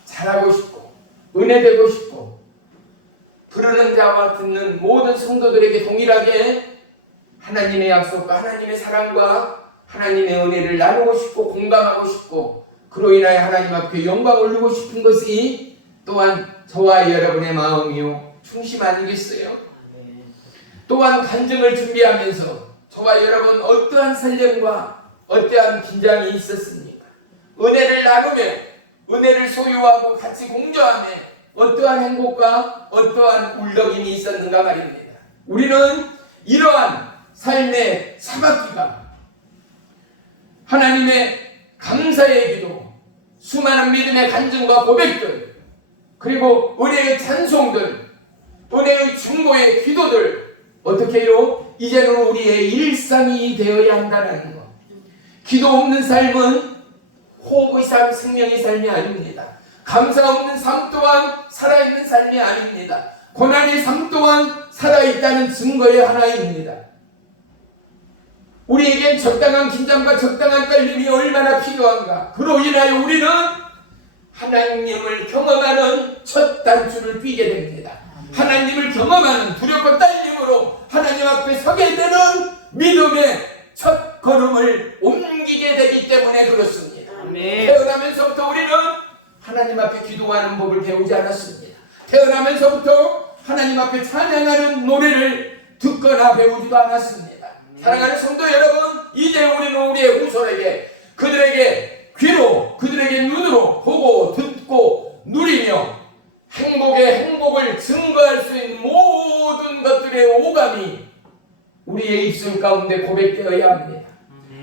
잘하고 싶고 은혜되고 싶고 부르는 자와 듣는 모든 성도들에게 동일하게 하나님의 약속과 하나님의 사랑과 하나님의 은혜를 나누고 싶고 공감하고 싶고 그로 인하여 하나님 앞에 영광 올리고 싶은 것이 또한 저와 여러분의 마음이요 중심 아니겠어요? 또한 간증을 준비하면서 저와 여러분 어떠한 설렘과 어떠한 긴장이 있었습니까? 은혜를 나누며 은혜를 소유하고 같이 공존하며 어떠한 행복과 어떠한 울덕임이 있었는가 말입니다. 우리는 이러한 삶의 사박기가 하나님의 감사의 기도, 수많은 믿음의 간증과 고백들, 그리고 은혜의 찬송들, 은혜의 중보의 기도들 어떻게 해요? 이제는 우리의 일상이 되어야 한다는 것. 기도 없는 삶은 호흡의 삶, 생명의 삶이 아닙니다. 감사 없는 삶 또한 살아있는 삶이 아닙니다. 고난의 삶 또한 살아있다는 증거의 하나입니다. 우리에겐 적당한 긴장과 적당한 떨림이 얼마나 필요한가. 그로 인하여 우리는 하나님을 경험하는 첫 단추를 띄게 됩니다. 하나님을 경험하는 두렵고 떨림으로 하나님 앞에 서게 되는 믿음의 첫 걸음을 옮기게 되기 때문에 그렇습니다. 아멘. 태어나면서부터 우리는 하나님 앞에 기도하는 법을 배우지 않았습니다. 태어나면서부터 하나님 앞에 찬양하는 노래를 듣거나 배우지도 않았습니다. 사랑하는 성도 여러분, 이제 우리는 우리의 후손에게 그들에게 귀로, 그들에게 눈으로 보고 듣고 누리며 행복의 행복을 증거할 수 있는 모든 것들의 오감이 우리의 입술 가운데 고백되어야 합니다.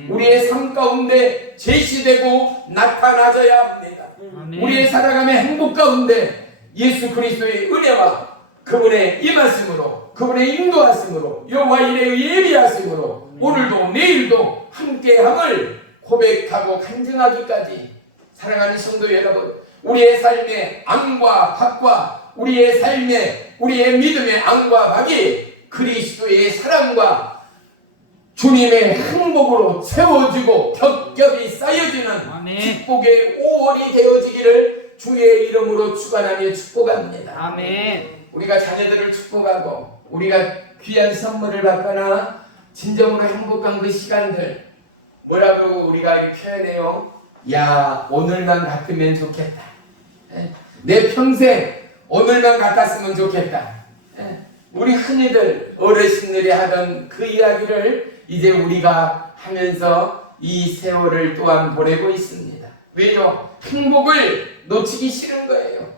우리의 삶 가운데 제시되고 나타나져야 합니다. 아멘. 우리의 살아감의 행복 가운데 예수 그리스도의 은혜와 그분의 임하심으로, 그분의 인도하심으로, 여호와 일의 예비하심으로 오늘도 내일도 함께함을 고백하고 간증하기까지, 사랑하는 성도 여러분, 우리의 삶의 안과 밖과 우리의 삶의, 우리의 믿음의 안과 밖이 그리스도의 사랑과 주님의 행복으로 채워지고 겹겹이 쌓여지는 아멘. 축복의 5월이 되어지기를 주의 이름으로 축원하며 축복합니다. 아멘. 우리가 자녀들을 축복하고 우리가 귀한 선물을 받거나 진정으로 행복한 그 시간들, 뭐라고 우리가 이렇게 표현해요? 야, 오늘만 같으면 좋겠다. 내 평생 오늘만 같았으면 좋겠다. 우리 흔히들 어르신들이 하던 그 이야기를 이제 우리가 하면서 이 세월을 또한 보내고 있습니다. 왜요? 행복을 놓치기 싫은 거예요.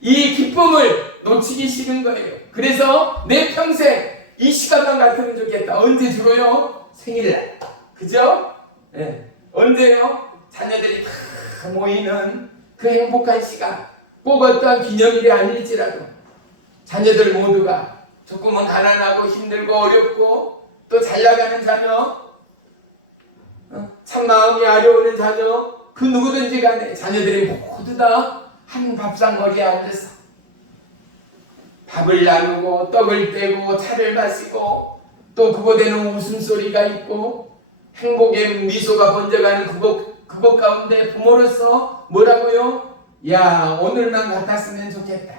이 기쁨을 놓치기 싫은 거예요. 그래서 내 평생 이 시간만 같으면 좋겠다. 언제 주로요? 생일날. 그죠? 언제요? 자녀들이 다 모이는 그 행복한 시간. 꼭 어떠한 기념일이 아닐지라도 자녀들 모두가 조금은 가난하고 힘들고 어렵고 또 잘나가는 자녀, 참 마음이 아려오는 자녀, 그 누구든지 간에 자녀들이 모두 다 한 밥상머리에 앉아서 밥을 나누고 떡을 떼고 차를 마시고 또 그곳에는 웃음소리가 있고 행복의 미소가 번져가는 그곳 가운데 부모로서 뭐라고요? 야, 오늘만 같았으면 좋겠다.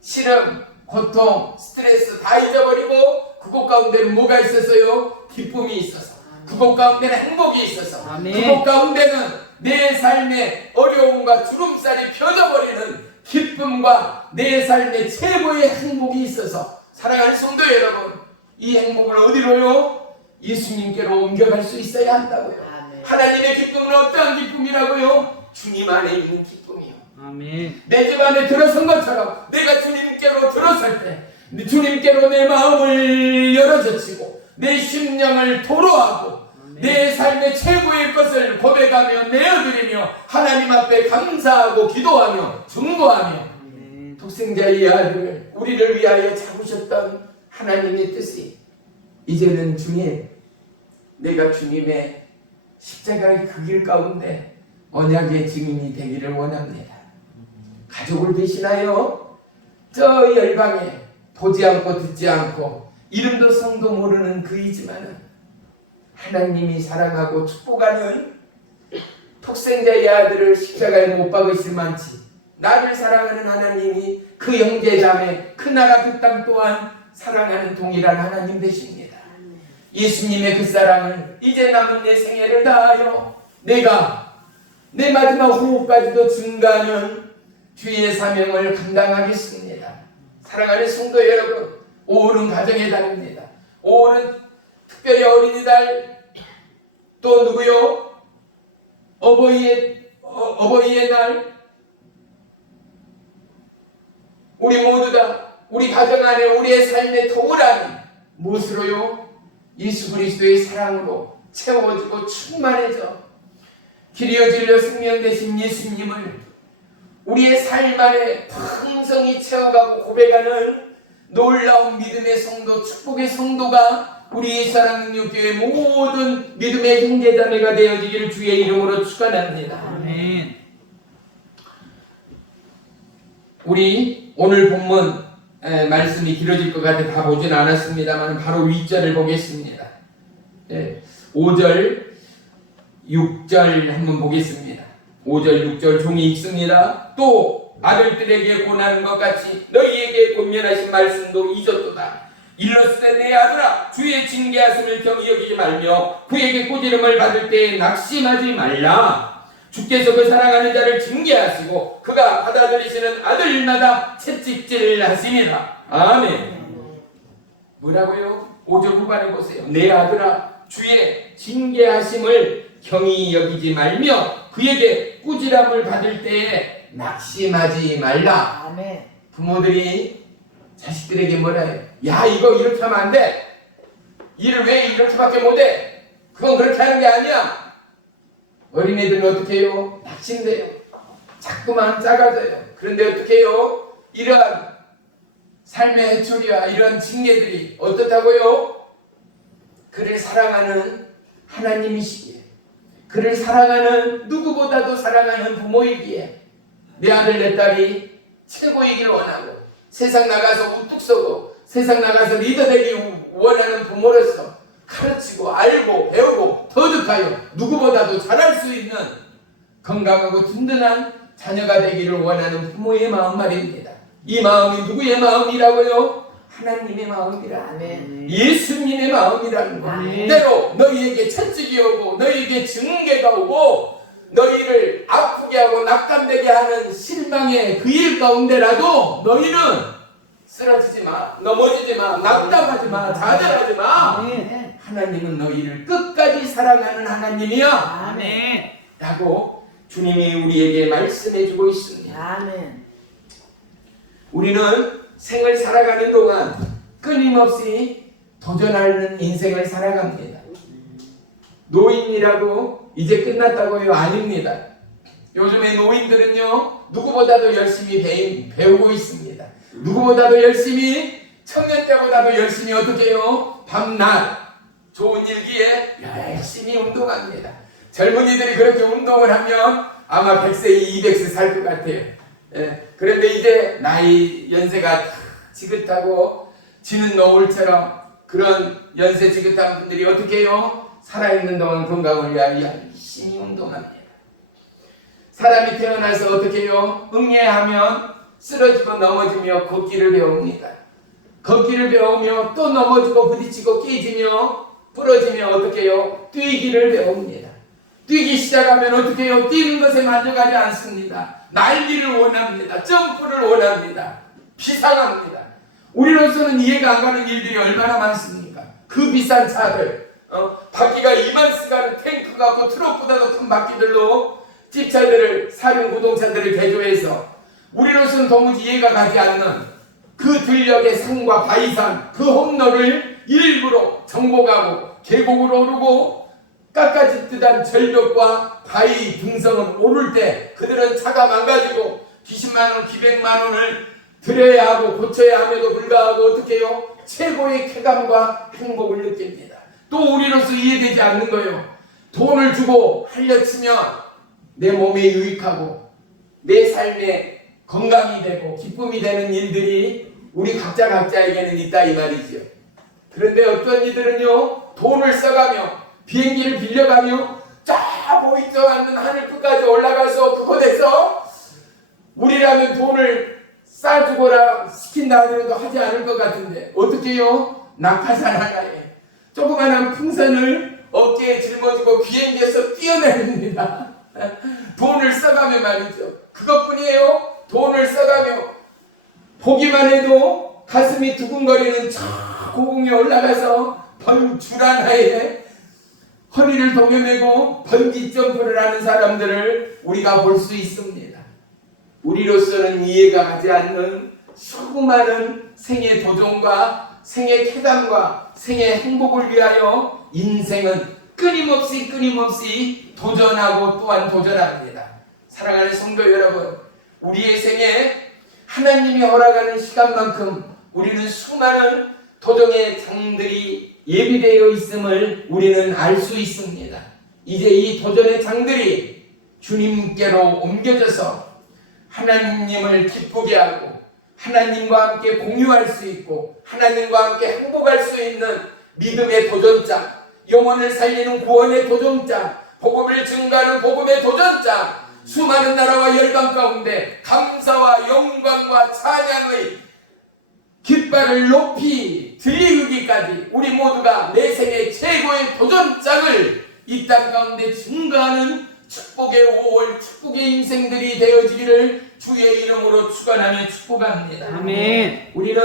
시름, 고통, 스트레스 다 잊어버리고 그곳 가운데는 뭐가 있었어요? 기쁨이 있어서, 그곳 가운데는 행복이 있어서, 아멘. 그곳 가운데는 내 삶의 어려움과 주름살이 펴져버리는 기쁨과 내 삶의 최고의 행복이 있어서, 사랑하는 성도 여러분, 이 행복을 어디로요? 예수님께로 옮겨갈 수 있어야 한다고요. 하나님의 기쁨은 어떠한 기쁨이라고요? 주님 안에 있는 기쁨이요. 아멘. 내 집 안에 들어선 것처럼 내가 주님께로 들어설 때 주님께로 내 마음을 열어젖히고 내 심령을 토로하고 내 삶의 최고의 것을 고백하며 내어드리며 하나님 앞에 감사하고 기도하며 중보하며 독생자의 아들을 우리를 위하여 잡으셨던 하나님의 뜻이 이제는 주님, 내가 주님의 십자가의 그 길 가운데 언약의 증인이 되기를 원합니다. 가족을 대신하여 저 열방에 보지 않고 듣지 않고 이름도 성도 모르는 그이지만은 하나님이 사랑하고 축복하는 독생자의 아들을 십자가에 못 박으실 만치 나를 사랑하는 하나님이 그 형제자매 그 나라 그 땅 또한 사랑하는 동일한 하나님 되십니다. 예수님의 그 사랑을 이제 남은 내 생애를 다하여 내가 내 마지막 호흡까지도 증가하는 주의 사명을 감당하겠습니다. 사랑하는 성도 여러분, 5월은 가정의 달입니다. 5월은 특별히 어린이날, 또 누구요? 어버이의 날. 우리 모두 다 우리 가정 안에 우리의 삶의 도우라는 무엇으로요? 예수 그리스도의 사랑으로 채워지고 충만해져 길이요 진리요 생명 되신 예수님을 우리의 삶 안에 풍성히 채워가고 고백하는 놀라운 믿음의 성도, 축복의 성도가 우리 사랑능력교회 모든 믿음의 형제자매가 되어지기를 주의 이름으로 축원합니다. 아멘. 우리 오늘 본문 말씀이 길어질 것 같아 다 보진 않았습니다만 바로 윗절을 보겠습니다. 5절 6절 한번 보겠습니다. 5절 6절 종이 읽습니다. 또 아들들에게 권하는 것 같이 너희에게 권면하신 말씀도 잊었도다. 일러스되 내 아들아 주의 징계하심을 경히 여기지 말며 그에게 꾸지름을 받을 때에 낙심하지 말라. 주께서 그 사랑하는 자를 징계하시고 그가 받아들이시는 아들마다 채찍질을 하시니라. 아멘. 뭐라고요? 5절 후반에 보세요. 내 아들아 주의 징계하심을 경히 여기지 말며 그에게 꾸지람을 받을 때에 낙심하지 말라. 아멘. 부모들이 자식들에게 뭐라 해요? 야 이거 이렇게 하면 안 돼. 일을 왜 이렇게밖에 못해? 그건 그렇게 하는 게 아니야. 어린애들은 어떻게 해요? 낙심돼요. 자꾸만 작아져요. 그런데 어떻게 해요? 이러한 삶의 해초리와 이런 징계들이 어떻다고요? 그를 사랑하는 하나님이시기에, 그를 사랑하는 누구보다도 사랑하는 부모이기에 내 아들 내 딸이 최고이길 원하고 세상 나가서 우뚝 서고 세상 나가서 리더 되기 원하는 부모로서 가르치고 알고 배우고 터득하여 누구보다도 잘할 수 있는 건강하고 든든한 자녀가 되기를 원하는 부모의 마음 말입니다. 이 마음이 누구의 마음이라고요? 하나님의 마음이라. 아멘. 예수님의 마음이라는 거. 아멘. 때로 너희에게 채찍이 오고 너희에게 징계가 오고 너희를 아프게 하고 낙담되게 하는 실망의 그 일 가운데라도 너희는 쓰러지지 마, 넘어지지 마, 낙담하지 마, 좌절하지 마. 아멘. 하나님은 너희를 끝까지 사랑하는 하나님이야 아멘. 라고 주님이 우리에게 말씀해 주고 있습니다. 아멘. 우리는 생을 살아가는 동안 끊임없이 도전하는 인생을 살아갑니다. 노인이라고 이제 끝났다고요? 아닙니다. 요즘에 노인들은요 누구보다도 열심히 배우고 있습니다. 누구보다도 열심히, 청년 때보다도 열심히 어떻게 해요? 밤낮 좋은 일기에 열심히 운동합니다. 젊은이들이 그렇게 운동을 하면 아마 100세, 200세 살 것 같아요. 그런데 이제 나이 연세가 지긋하고 지는 노을처럼 그런 연세 지긋한 분들이 어떻게 해요? 살아있는 동안 건강을 위하여 열심히 운동합니다. 사람이 태어나서 어떻게 해요? 응애하면 쓰러지고 넘어지며 걷기를 배웁니다. 걷기를 배우며 또 넘어지고 부딪히고 깨지며 부러지며 어떻게 해요? 뛰기를 배웁니다. 뛰기 시작하면 어떻게 해요? 뛰는 것에 만족하지 않습니다. 날기를 원합니다. 점프를 원합니다. 비상합니다. 우리로서는 이해가 안 가는 일들이 얼마나 많습니까? 그 비싼 차들, 바퀴가 이만큼 가는 탱크 같고 트럭보다도 큰 바퀴들로 집차들을, 사륜구동차들을 개조해서 우리로서는 도무지 이해가 가지 않는 그 들녘의 산과 바위산, 그 홈로를 일부러 정복하고 계곡으로 오르고 깎아짓듯한 절벽과 바위 등성을 오를 때 그들은 차가 망가지고 기십만원, 기백만원을 들여야 하고 고쳐야 함에도 불구하고 어떻게 해요? 최고의 쾌감과 행복을 느낍니다. 또 우리로서 이해되지 않는 거예요. 돈을 주고 하려 치면 내 몸에 유익하고 내 삶에 건강이 되고 기쁨이 되는 일들이 우리 각자에게는 있다 이 말이죠. 그런데 어떤 이들은요 돈을 써가며 비행기를 빌려가며 쫙 보이지 않는 하늘 끝까지 올라가서 그곳에서 우리라면 돈을 싸주거나 시킨다 하더라도 하지 않을 것 같은데 어떻게 해요? 낙하산 하나에 조그마한 풍선을 어깨에 짊어지고 비행기에서 뛰어내립니다. 돈을 써가며 말이죠. 그것뿐이에요. 돈을 써가며 보기만 해도 가슴이 두근거리는 저 고궁에 올라가서 줄 하나에 허리를 동여매고 번지 점프를 하는 사람들을 우리가 볼 수 있습니다. 우리로서는 이해가 가지 않는 수많은 생의 도전과 생의 쾌감과 생의 행복을 위하여 인생은 끊임없이 도전하고 또한 도전합니다. 사랑하는 성도 여러분, 우리의 생에 하나님이 허락하는 시간만큼 우리는 수많은 도종의 장들이 예비되어 있음을 우리는 알 수 있습니다. 이제 이 도전의 장들이 주님께로 옮겨져서 하나님을 기쁘게 하고 하나님과 함께 공유할 수 있고 하나님과 함께 행복할 수 있는 믿음의 도전장, 영혼을 살리는 구원의 도전장, 복음을 증가하는 복음의 도전장, 수많은 나라와 열방 가운데 감사와 영광과 찬양의 깃발을 높이 들리기까지 우리 모두가 내 생의 최고의 도전장을 이 땅 가운데 증가하는 축복의 5월 축복의 인생들이 되어지기를 주의 이름으로 축원하며 축복합니다. 아멘. 우리는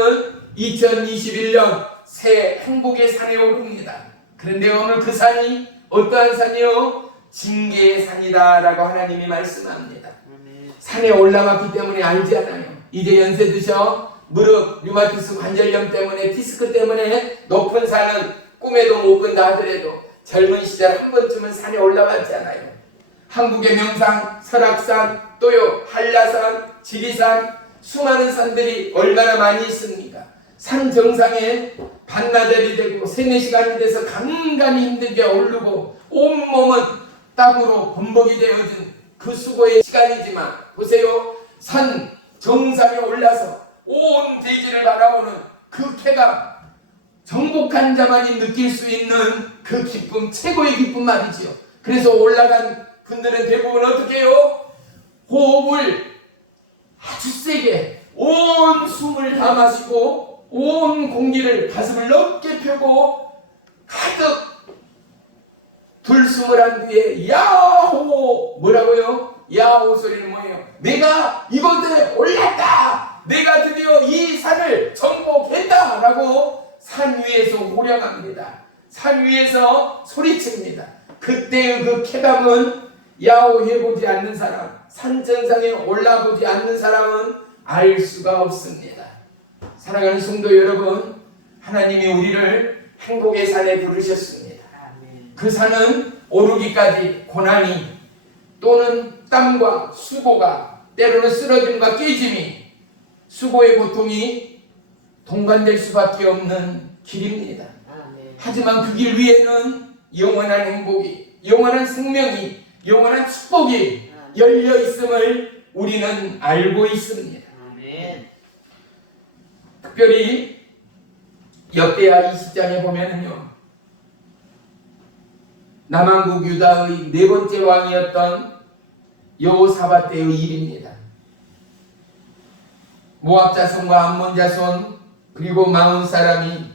2021년 새 행복의 산에 오릅니다. 그런데 오늘 그 산이 어떠한 산이요? 징계의 산이다 라고 하나님이 말씀합니다. 아멘. 산에 올라갔기 때문에 알지 않아요. 이제 연세 드셔 무릎 류마티스 관절염 때문에 디스크 때문에 높은 산은 꿈에도 못 건다 하더라도 젊은 시절 한 번쯤은 산에 올라갔잖아요. 한국의 명산 설악산 또요 한라산 지리산 수많은 산들이 얼마나 많이 있습니까? 산 정상에 반나절이 되고 3-4시간이 돼서 간간히 힘들게 오르고 온몸은 땀으로 범벅이 되어진 그 수고의 시간이지만 보세요. 산 정상에 올라서 온 대지를 바라보는 그 쾌감, 정복한 자만이 느낄 수 있는 그 기쁨, 최고의 기쁨 말이지요. 그래서 올라간 분들은 대부분 어떻게 해요? 호흡을 아주 세게 온 숨을 다 마시고 온 공기를 가슴을 넓게 펴고 가득 들숨을 한 뒤에 야호! 뭐라고요? 야호 소리는 뭐예요? 내가 이곳에 올랐다! 내가 드디어 이 산을 정복했다! 라고 산 위에서 호령합니다. 산 위에서 소리칩니다. 그때의 그 쾌감은 야호 해보지 않는 사람, 산 정상에 올라보지 않는 사람은 알 수가 없습니다. 사랑하는 성도 여러분, 하나님이 우리를 행복의 산에 부르셨습니다. 그 산은 오르기까지 고난이 또는 땀과 수고가 때로는 쓰러짐과 깨짐이 수고의 고통이 동반될 수밖에 없는 길입니다. 하지만 그 길 위에는 영원한 행복이, 영원한 생명이, 영원한 축복이 열려 있음을 우리는 알고 있습니다. 특별히 역대하 20장에 보면은요, 남한국 유다의 4번째 왕이었던 여호사밧 때의 일입니다. 모압 자손과 암몬 자손 그리고 마온 사람이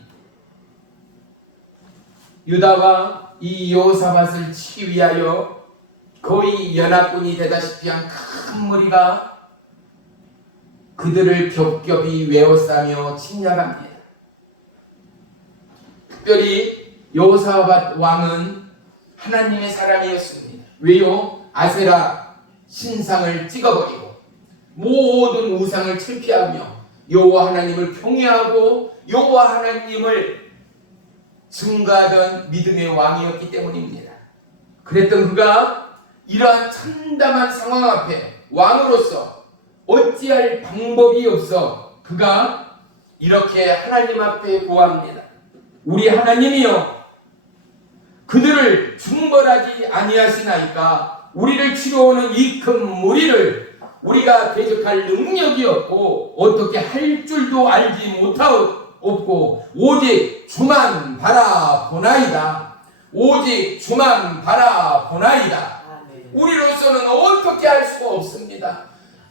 유다와 이 여호사밧을 치기 위하여 거의 연합군이 되다시피 한 큰 무리가 그들을 겹겹이 외워싸며 침략합니다. 특별히 여호사밧 왕은 하나님의 사람이었습니다. 왜요? 아세라 신상을 찍어버리고 모든 우상을 철폐하며 여호와 하나님을 경외하고 여호와 하나님을 증거하던 믿음의 왕이었기 때문입니다. 그랬던 그가 이러한 참담한 상황 앞에 왕으로서 어찌할 방법이 없어 그가 이렇게 하나님 앞에 구합니다. 우리 하나님이여, 그들을 중벌하지 아니하시나이까 우리를 치러오는 이 큰 무리를 우리가 대적할 능력이 없고 어떻게 할 줄도 알지 못하옵고 오직 주만 바라보나이다. 오직 주만 바라보나이다. 우리로서는 어떻게 할 수가 없습니다.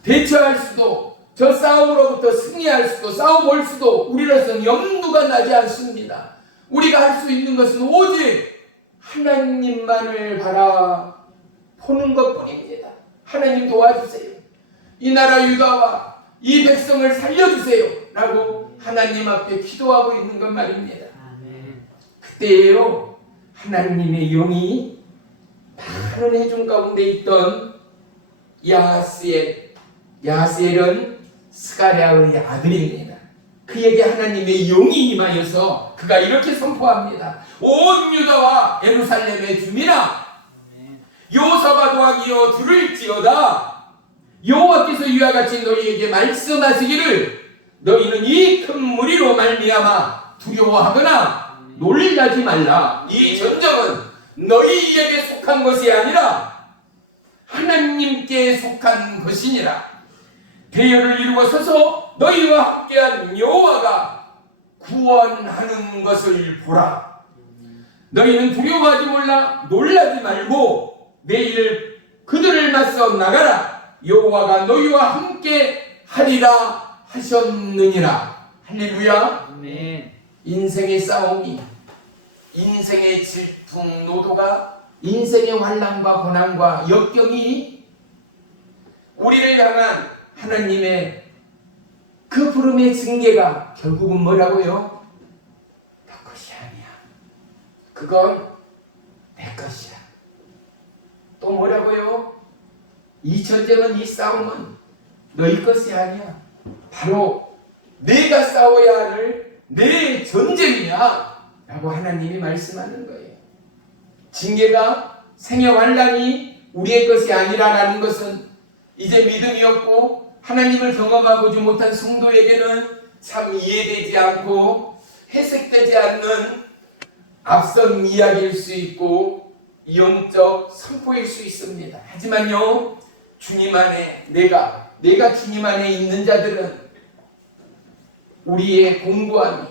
대처할 수도, 저 싸움으로부터 승리할 수도, 싸워볼 수도 우리로서는 염두가 나지 않습니다. 우리가 할 수 있는 것은 오직 하나님만을 바라보는 것뿐입니다. 하나님 도와주세요. 이 나라 유다와 이 백성을 살려주세요 라고 하나님 앞에 기도하고 있는 것 말입니다. 그때에요, 하나님의 영이 많은 회중 가운데 있던 야하스엘은 스가랴의 아들입니다. 그에게 하나님의 영이 임하여서 그가 이렇게 선포합니다. 온 유다와 예루살렘의 주민아, 여호사밧 왕이여 들을지어다. 여호와께서 이와 같이 너희에게 말씀하시기를 너희는 이 큰 무리로 말미암아 두려워하거나 놀라지 말라. 이 전쟁은 너희에게 속한 것이 아니라 하나님께 속한 것이니라. 대열을 이루어 서서 너희와 함께한 여호와가 구원하는 것을 보라. 너희는 두려워하지 말라. 놀라지 말고 내일 그들을 맞서 나가라. 여호와가 너희와 함께 하리라 하셨느니라. 할렐루야. 아멘. 인생의 싸움이, 인생의 질풍노도가, 인생의 환난과 고난과 역경이 우리를 향한 하나님의 그 부름의 징계가 결국은 뭐라고요? 너 것이 아니야. 그건 내 것이야. 또 뭐라고요? 이 전쟁은, 이 싸움은 너희 것이 아니야. 바로 내가 싸워야 할 내 전쟁이야 라고 하나님이 말씀하는 거예요. 징계가, 생의 환난이 우리의 것이 아니라는 것은 이제 믿음이 없고 하나님을 경험하지 못한 성도에게는 참 이해되지 않고 해석되지 않는 앞선 이야기일 수 있고 영적 선포일 수 있습니다. 하지만요, 주님 안에 내가 주님 안에 있는 자들은 우리의 공고함이,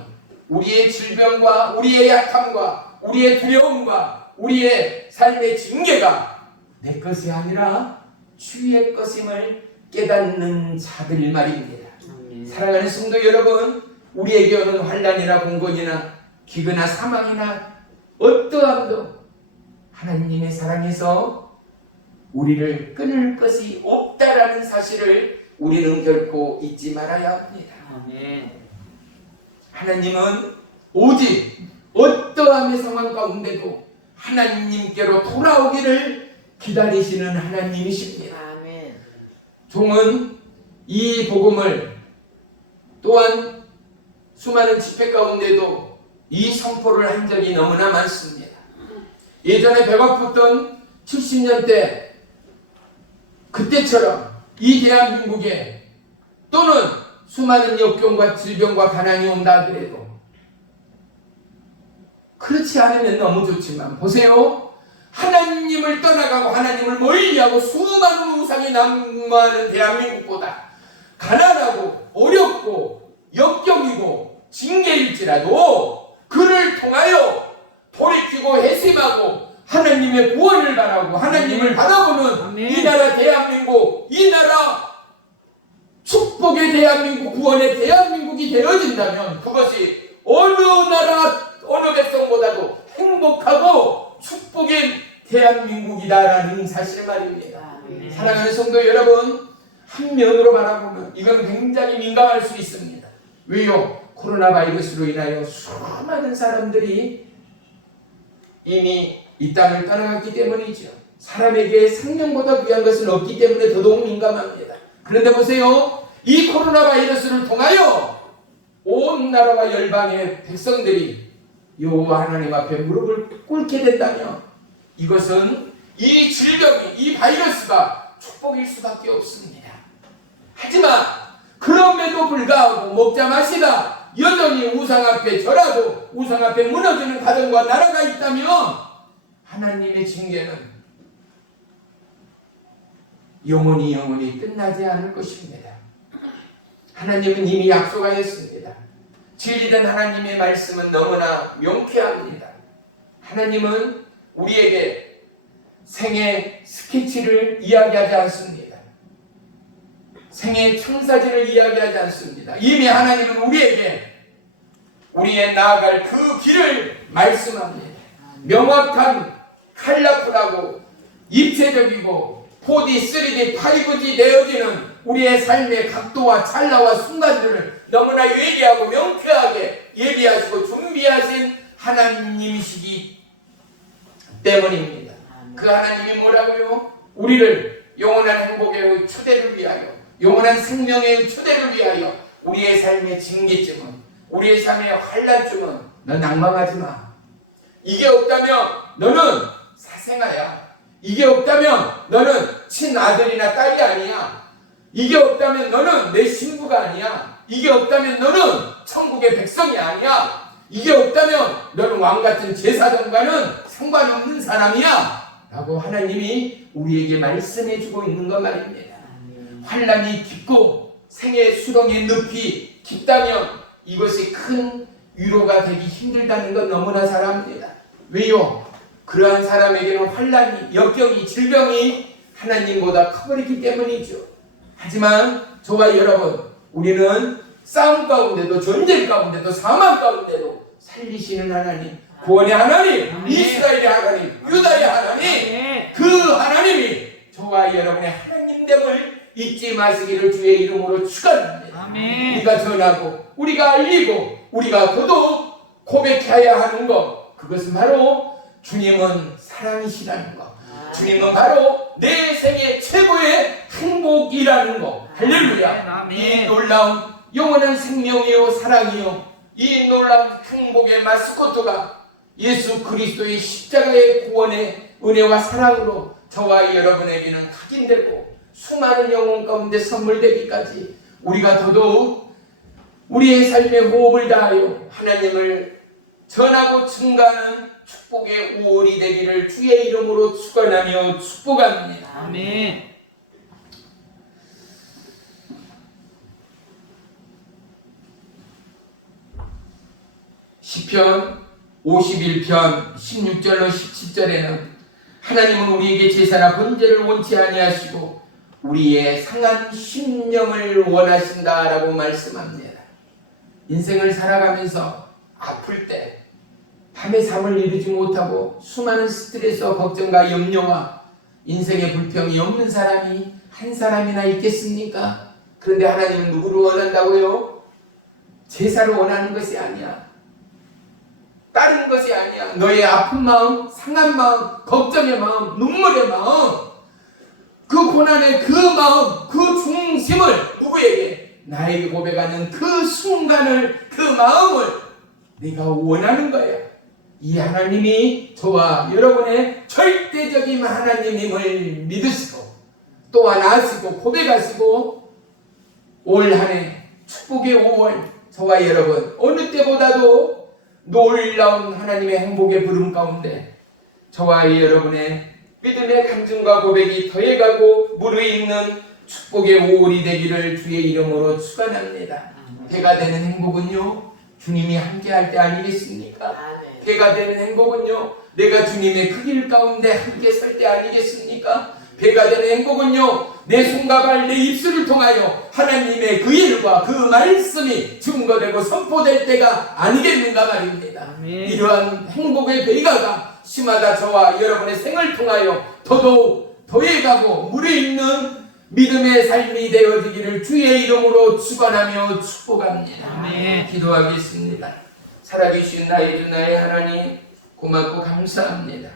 우리의 질병과 우리의 약함과 우리의 두려움과 우리의 삶의 징계가 내 것이 아니라 주의 것임을 깨닫는 자들 말입니다. 사랑하는 성도 여러분, 우리에게 오는 환난이나 공고이나 기근이나 사망이나 어떠함도 하나님의 사랑에서 우리를 끊을 것이 없다라는 사실을 우리는 결코 잊지 말아야 합니다. 아멘. 하나님은 오직 어떠함의 상황 가운데도 하나님께로 돌아오기를 기다리시는 하나님이십니다. 아멘. 종은 이 복음을 또한 수많은 집회 가운데도 이 선포를 한 적이 너무나 많습니다. 예전에 배고팠던 70년대 그때처럼 이 대한민국에 또는 수많은 역경과 질병과 가난이 온다 하더라도 그렇지 않으면 너무 좋지만 보세요. 하나님을 떠나가고 하나님을 멀리하고 수많은 우상이 난무하는 대한민국보다 가난하고 어렵고 역경이고 징계일지라도 그를 통하여 돌이키고 회심하고 하나님의 구원을 바라고 하나님을 바라보는 아멘. 이 나라 대한민국, 이 나라 축복의 대한민국, 구원의 대한민국이 되어진다면 그것이 어느 나라 어느 백성보다도 행복하고 축복의 대한민국이다라는 사실 말입니다. 아멘. 사랑하는 성도 여러분, 한 면으로 바라보면 이건 굉장히 민감할 수 있습니다. 왜요? 코로나 바이러스로 인하여 수많은 사람들이 이미 이 땅을 떠나갔기 때문이죠. 사람에게 생명보다 귀한 것은 없기 때문에 더더욱 민감합니다. 그런데 보세요. 이 코로나 바이러스를 통하여 온 나라와 열방의 백성들이 여호와 하나님 앞에 무릎을 꿇게 된다면 이것은 이 질병이, 이 바이러스가 축복일 수밖에 없습니다. 하지만 그럼에도 불구하고 먹자 마시다 여전히 우상 앞에 절하고 우상 앞에 무너지는 가정과 나라가 있다면 하나님의 징계는 영원히 끝나지 않을 것입니다. 하나님은 이미 약속하였습니다. 진리된 하나님의 말씀은 너무나 명쾌합니다. 하나님은 우리에게 생애 스케치를 이야기하지 않습니다. 생애 청사진을 이야기하지 않습니다. 이미 하나님은 우리에게 우리의 나아갈 그 길을 말씀합니다. 명확한 컬러풀하고 입체적이고 4D, 3D, 5D 되어지는 우리의 삶의 각도와 찰나와 순간들을 너무나 예리하고 명쾌하게 예비하시고 준비하신 하나님이시기 때문입니다. 그 하나님이 뭐라고요? 우리를 영원한 행복의 추대를 위하여, 영원한 생명의 추대를 위하여 우리의 삶의 징계쯤은, 우리의 삶의 환난쯤은 너 낭망하지 마. 이게 없다면 너는 사생아야. 이게 없다면 너는 친아들이나 딸이 아니야. 이게 없다면 너는 내 신부가 아니야. 이게 없다면 너는 천국의 백성이 아니야. 이게 없다면 너는 왕같은 제사장과는 상관없는 사람이야 라고 하나님이 우리에게 말씀해 주고 있는 것 말입니다. 환난이 깊고 생의 수렁의 늪이 깊다면 이것이 큰 위로가 되기 힘들다는 건 너무나 잘 압니다. 왜요? 그러한 사람에게는 환난이, 역경이, 질병이 하나님보다 커버리기 때문이죠. 하지만 저와 여러분, 우리는 싸움 가운데도, 전쟁 가운데도, 사망 가운데도 살리시는 하나님, 구원의 하나님, 이스라엘의 하나님, 유다의 하나님, 그 하나님이 저와 여러분의 하나님됨을 잊지 마시기를 주의 이름으로 축원합니다. 우리가 전하고 우리가 알리고 우리가 더더욱 고백해야 하는 것, 그것은 바로 주님은 사랑이시라는 것, 주님은 바로 내 생의 최고의 행복이라는 것. 할렐루야. 이 놀라운 영원한 생명이요 사랑이요 이 놀라운 행복의 마스코트가 예수 그리스도의 십자가의 구원의 은혜와 사랑으로 저와 여러분에게는 각인되고 수많은 영혼 가운데 선물되기까지 우리가 더더욱 우리의 삶의 호흡을 다하여 하나님을 전하고 증가하는 축복의 5월이 되기를 주의 이름으로 축원하며 축복합니다. 아멘. 시편 51편 16절로 17절에는 하나님은 우리에게 제사나 번제를 원치 아니하시고 우리의 상한 심령을 원하신다라고 말씀합니다. 인생을 살아가면서 아플 때 밤에 잠을 이루지 못하고 수많은 스트레스와 걱정과 염려와 인생의 불평이 없는 사람이 한 사람이나 있겠습니까? 그런데 하나님은 누구를 원한다고요? 제사를 원하는 것이 아니야. 다른 것이 아니야. 너의 아픈 마음, 상한 마음, 걱정의 마음, 눈물의 마음, 그 고난의 그 마음, 그 중심을 누구에게? 나에게 고백하는 그 순간을, 그 마음을 네가 원하는 거야. 이 하나님이 저와 여러분의 절대적인 하나님임을 믿으시고 또한 아시고 고백하시고 올 한 해 축복의 5월 저와 여러분 어느 때보다도 놀라운 하나님의 행복의 부름 가운데 저와 여러분의 믿음의 간증과 고백이 더해가고 무르익는 축복의 5월이 되기를 주의 이름으로 축원합니다. 배가 되는 행복은요 주님이 함께할 때 아니겠습니까? 배가 되는 행복은요 내가 주님의 그 길 가운데 함께 설 때 아니겠습니까? 배가 되는 행복은요 내 손과 발, 내 입술을 통하여 하나님의 그 일과 그 말씀이 증거되고 선포될 때가 아니겠는가 말입니다. 이러한 행복의 배가가 심하다 저와 여러분의 생을 통하여 더더욱 더해가고 무르익는 믿음의 삶이 되어지기를 주의 이름으로 축원하며 축복합니다. 아멘. 기도하겠습니다. 살아계신 나의 주 나의 하나님 고맙고 감사합니다.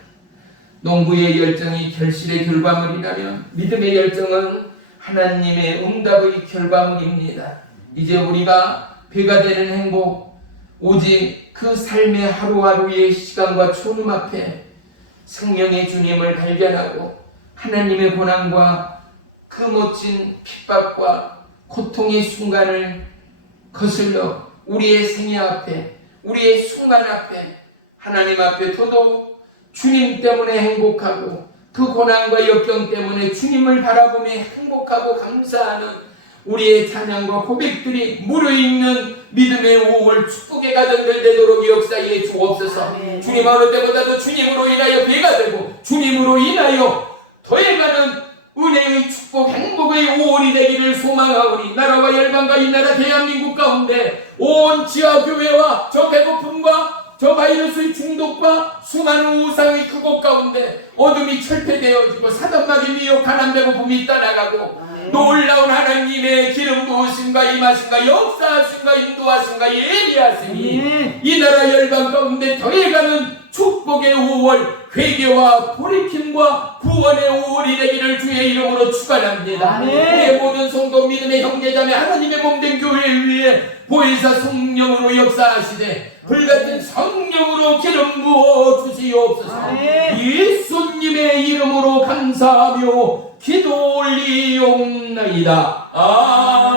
농부의 열정이 결실의 결과물이라면 믿음의 열정은 하나님의 응답의 결과물입니다. 이제 우리가 배가 되는 행복 오직 그 삶의 하루하루의 시간과 초름 앞에 생명의 주님을 발견하고 하나님의 고난과 그 멋진 핍박과 고통의 순간을 거슬러 우리의 생애 앞에 우리의 순간 앞에 하나님 앞에 더더욱 주님 때문에 행복하고 그 고난과 역경 때문에 주님을 바라보며 행복하고 감사하는 우리의 찬양과 고백들이 무르익는 믿음의 5월 축복의 가정들 되도록 역사에 주옵소서. 주님 어느 때보다도 주님으로 인하여 배가 되고 주님으로 인하여 더해가는 은혜의 축복 행복의 5월이 되기를 소망하오니 나라와 열방과 이 나라 대한민국 가운데 온 지하교회와 저 배고픔과 저 바이러스의 중독과 수많은 우상의 그곳 가운데 어둠이 철폐되어지고 사단마귀 미혹 가난 배고픔이 떠나가고 놀라운 하나님의 기름 부으심과 임하심과 역사하심과 인도하심과 예비하심이 이 나라 열방 가운데 더해가는 축복의 5월 회개와 돌이킴과 구원의 5월이 되기를 주의 이름으로 축원합니다. 우리의 모든 성도 믿음의 형제자매 하나님의 몸된 교회 위에 보혜사 성령으로 역사하시되 불같은 성령으로 기름 부어 주시옵소서. 예수님의 이름으로 감사하며 기도 올리옵나이다. 아멘.